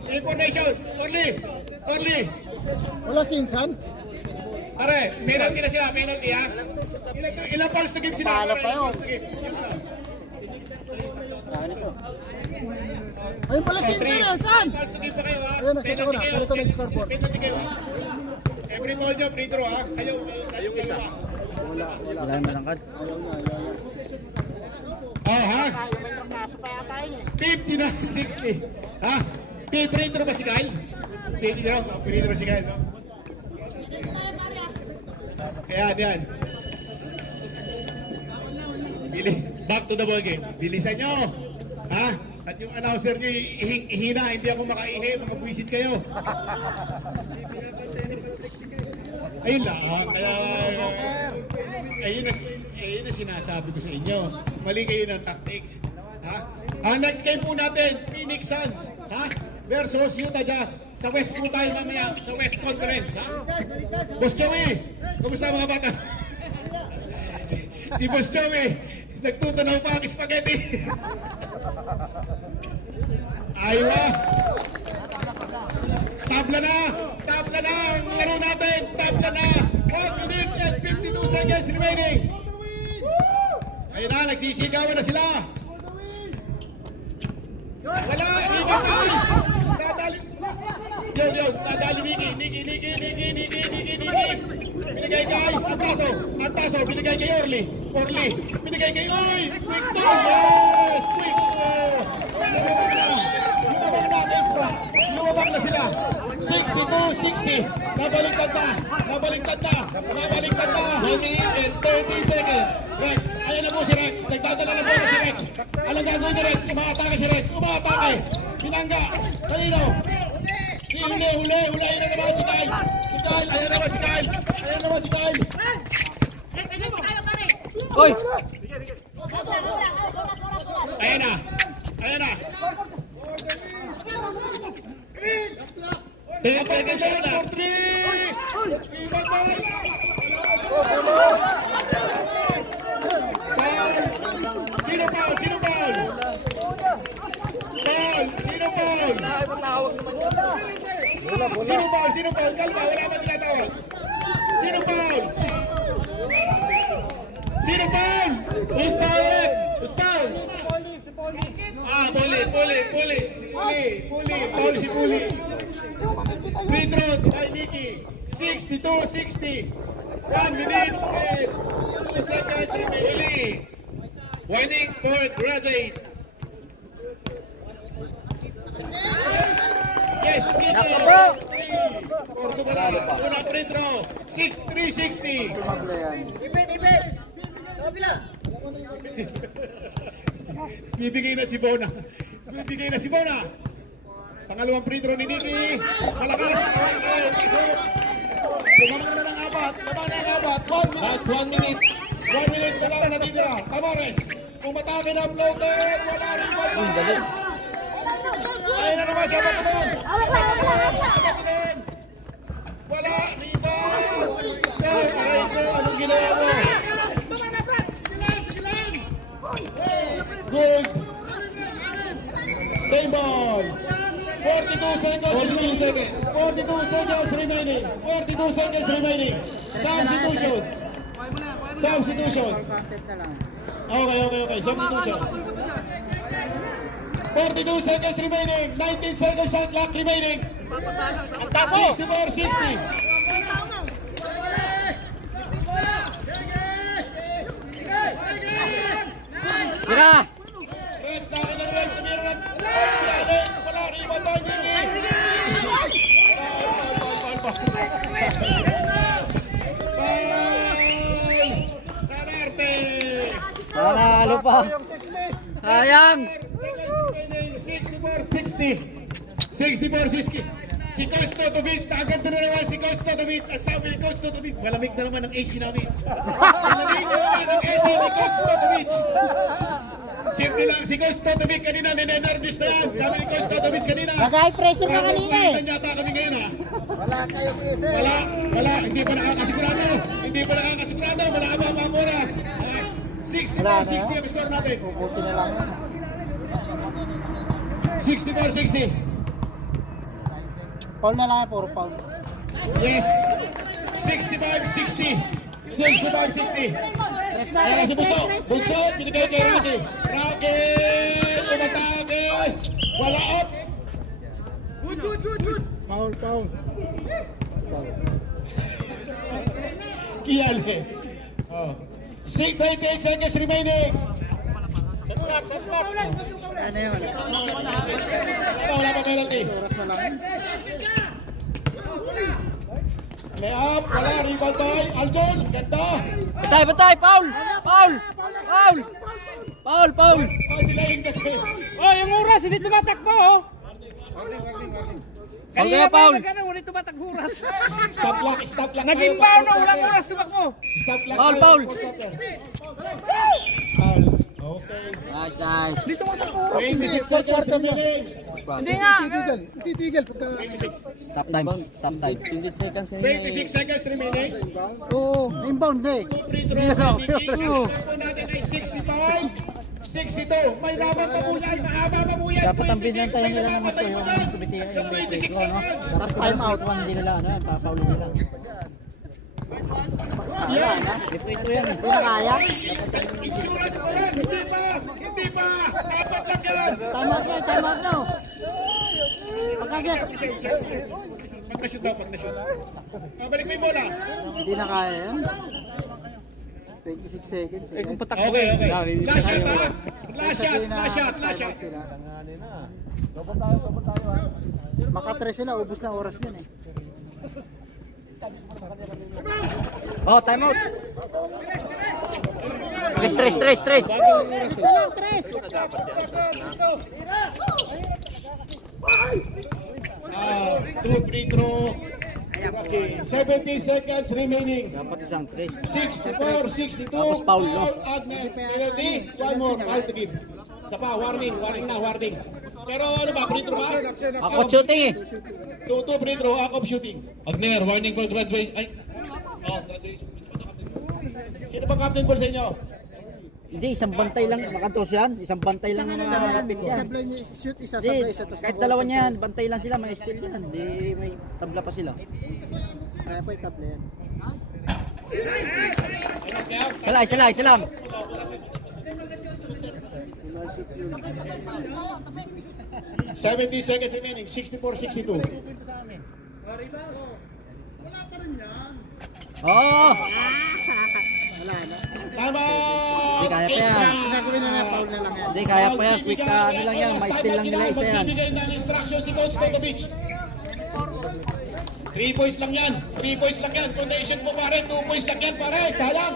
Information. Orly. Wala sinsan? Pare, penalty na sila. Penalty ha. Ilang balls na game sila? Talo pa yun. Ayun pala sinsan, saan? Balls to game pa kayo ha. Ayun, nakita ko na. Salito na yung scoreboard. Penalty kayo ha. Every ball nyo, free throw ha. Kayong isa. Wala yung malangkad. Oh, ha? 59-60. Ha? Free throw ba si Kyle? Free throw si Kyle, no? Yan. Back to the ball game. Bilisan nyo. Ha? At yung announcer nyo, ihina, hindi ako makaihi. Mga buwisit kayo. Ayun lang. Kaya, ayun na sinasabi ko sa inyo. Mali kayo ng tactics. Ha? Ang next game po natin, Phoenix Suns. Ha? Versus Utah Jazz. Sa West po tayo mamaya, sa West Conference. Ha? Boss Joey, kumusta mga bata? Si Boss Joey, nagtutunaw pa ang spaghetti. Aywa. Tabla na ang laro natin. Tabla na. 1 minute and 52 seconds remaining. Ayun na, nagsisigawan na sila. Wala, rebound tayo. Dadali. Yo, dadali Niki. binigay kay Antaso, binigay kay Orly, binigay kay Oy, quick to, yes, quick, lumabang na sila, 62-60, nabaliktad na, Henry and 30 seconds, Rex, ayan na po si Rex, nagdadala na po si Rex, alam gagawin ni Rex, umaatake si Rex, binangga, kanino? Huli na naman si Kyle. Ayan naman si Kyle. Oy! Ayan na. Tingnan pa rin siya na. 3! Sino foul? Sino foul? Kalma, wala ba tinatawag? Sino foul? Who's foul? Puli. Si Puli. Free throw by Mickey. 62-60. 1 minute and 2 seconds remaining. Winning for Gradate. Yes, Portugal, unang free throw, 63-60. Bibigay na si Bona. Pangalawang free throw ni Nicky. Malakas. Lumang na ng apat. 1 minute. 1 minute, wala na natitira. Tamares, umatake ng floater. Wala rin ba? Ayun na naman siya, Batidon. Wala, rebound. Aray ko, anong ginawa mo? Good. Same ball. 42 seconds remaining. Substitution. Okay. Substitution. 42 seconds remaining. 19 seconds shot clock remaining. 64-60. Tira! Rex, nakakalaruan. Wala, rebound tayo, Nini. Nanalo pa. Sayang! 64-60. Si Coach Totovic, nakaganda na naman si Coach Totovic. Ang sabi ni Coach Totovic, malamig na naman ang AC namin. Malamig na naman ang AC ni Coach Totovic. Simple lang, si Coach Totovic kanina, nene-nervous na yan. Sabi ni Coach Totovic kanina. Nag-high pressure na kanina eh. Kaya yata kami ngayon ha. Wala kayo kasi. Wala, hindi pa nakakasigurado. Malaba pa ang oras. 64-60 ang score natin. Pupusin na lang. 64-60. Foul na lang, puro foul. Yes. 65-60. 65-60. Ayan si Bunso, binigay kay Rocky. Umatake. Wala up. Good. Foul. Kiyale. 28 seconds remaining. Ano yun? Wala pa penalty. Oras na lang. May up, wala, rebound by Aljon. Ganda. Batay! Foul! Dilayin ka. Oh, yung oras, hindi tumatakbo, oh. Kaya foul! Hindi tumatakbo oras. Stop lang. Naging foul na, walang oras tumakbo. Stop lang. Foul. Okay. Nice. 26 seconds remaining. Hindi nga. Titigil. Stop time. 20 seconds 26 seconds remaining. Oo, inbound eh. Free throw. Score po natin ay 62. May laban pa po yan. Mahaba pa po yan. Dapat ang binantayan nila naman ito yung Sa tumitira yung 26 seconds. Tapos time out. Hindi nila, papaulin nila. Yan. Ito yan. Kaya? Insurance pa yan. Hindi pa. Apat lang yan. Time out na. Pagkagit. na-shoot daw, pag na-shoot. Balik mo yung bola. Hindi na kaya yan. 26 seconds. Eh kung patak mo. Okay. Narinig Last shot, tayo. ha? Last shot. Makatres sila, ubus na oras yan eh. Oh, time out. Stress. Two free throw. Okay, 17 seconds remaining. Dapat isang stress. 64, 62. Tapos foul, no? Agnes, penalty. One more, foul to give. Isa pa, warning. Pero ano ba, free throw ba? Ako shooting eh. Two free throw, act of shooting. Agner, warning for graduation. Ay, graduation. Sino ba captain ball sa inyo? Hindi, isang bantay lang. Makatos yan. Isang bantay lang na malapit yan. Sablay niya, shoot isa, Hindi, sablay isa. kahit dalawa niyan, bantay lang sila. May steal yan. Hindi, may tabla pa sila. Kaya po itable yan. Isa lang. 70 seconds remaining, 64-62. Oh! Tama! Hindi, kaya pa yan. Gagawin na nga, foul na lang yan. Hindi, kaya pa yan. Quick ano lang yan. May steal lang nila isa yan. Magbibigay ng instruction si Coach Totovic. 3 points lang yan. 3 points lang yan. Kung na-shoot mo pare, 2 points lang yan pare. Sayang.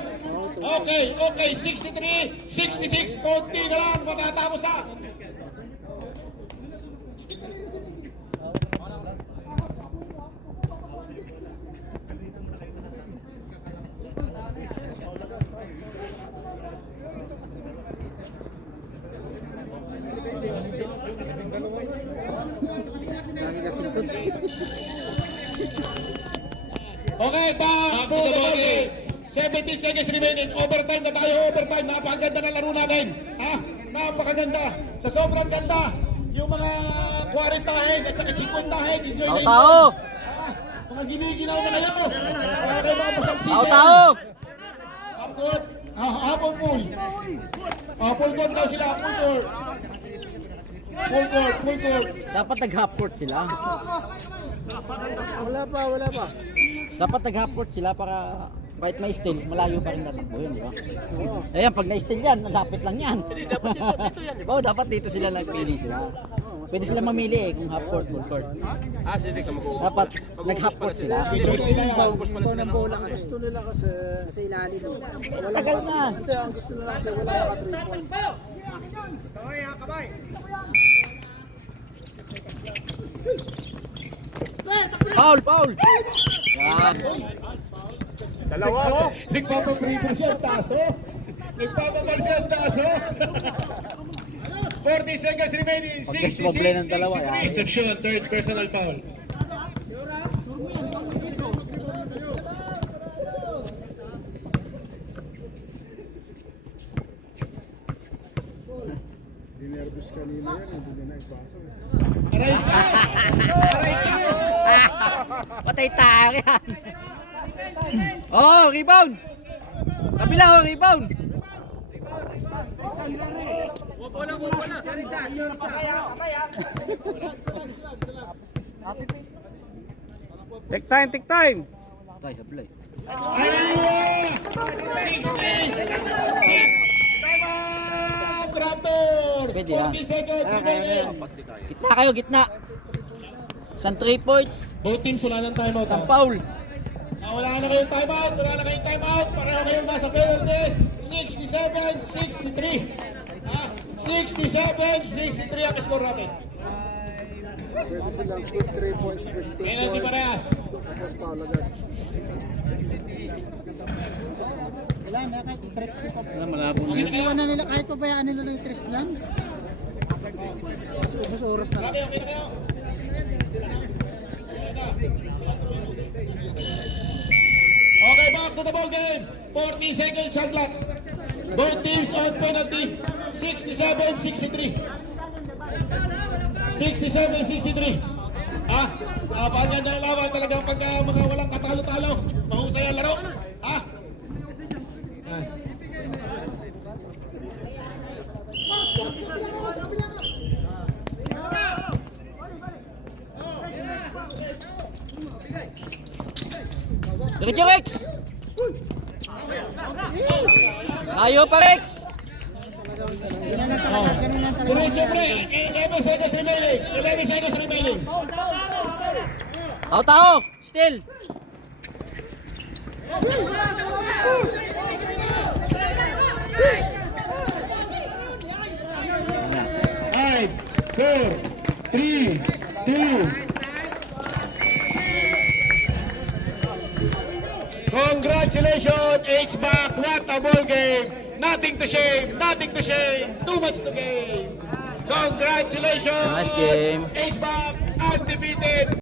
Okay. 63, 66. Konti na lang. Matatapos na. Dami kasing coach. Okay, back to the ball game. 70 seconds remaining. Overtime na tayo, overtime. Napakaganda ng laro natin. Ha? Napakaganda. Sa sobrang ganda, yung mga 40-hen at saka 50-hen, enjoy na Tao! Ha? Mga giniginaw na kayo. Para kayo mga pasangsisi. Tao! Apple. Apple pool. Apple court daw sila, apple court. Full court. Dapat nag-half court sila. Wala pa. Dapat nag-half court sila para kahit may steal, malayo pa rin natakbo yun, di ba? Ayan, pag na-steal yan, malapit lang yan. Oo, dapat dito sila nagpili sila. Pwede sila mamili eh kung half court, full court. Dapat nag-half court sila. Ng bola ka. Gusto nila kasi sa ilalim. Tagal na. Hindi, ang gusto nila kasi wala ka 3 points. Foul! Yan. Nagpapabreather siya ang taso. Nagpapabal siya ang taso. 40 seconds remaining. Pag-smoble ng dalawa, yan. 66-63. Exception, third personal foul. Dinervous kanina yan, hindi na naipasa. Aray ka! Aray ka! Patay tayo yan. Oh, rebound! Kabila, oh, rebound! Take time! Tay, sablay. Raptors! Pwede yan. 40 seconds remaining. Gitna kayo, gitna. Isang 3 points, Both teams wala ng timeout. isang foul. Wala na kayong timeout. Pareho kayong nasa penalty. 67-63. 67-63 ang score natin. Pwede silang good 3 points, good 2 Penalty points. parehas. Tapos foul agad. Wala na, kahit i-tres ko pa. Iwan na nila, kahit pabayaan nila yung tres lang. Ubus oras na lang. Okay na kayo. Okay, back to the ball game. 40 seconds shot clock. Both teams on penalty. 67-63. 67-63. Pagyan ng laban talagang pagka mga walang katalo-talo. Mahusay ang laro. Diretso, Rex! Layo pa, Rex! Diretso, pre. 11 seconds remaining. 11 seconds remaining. Tao! Still! Five, 4, 3, 2. Congratulations, H-Back. What a ball game. Nothing to shame. Nothing to shame. Too much to gain. Congratulations. Nice game. H-Back undefeated.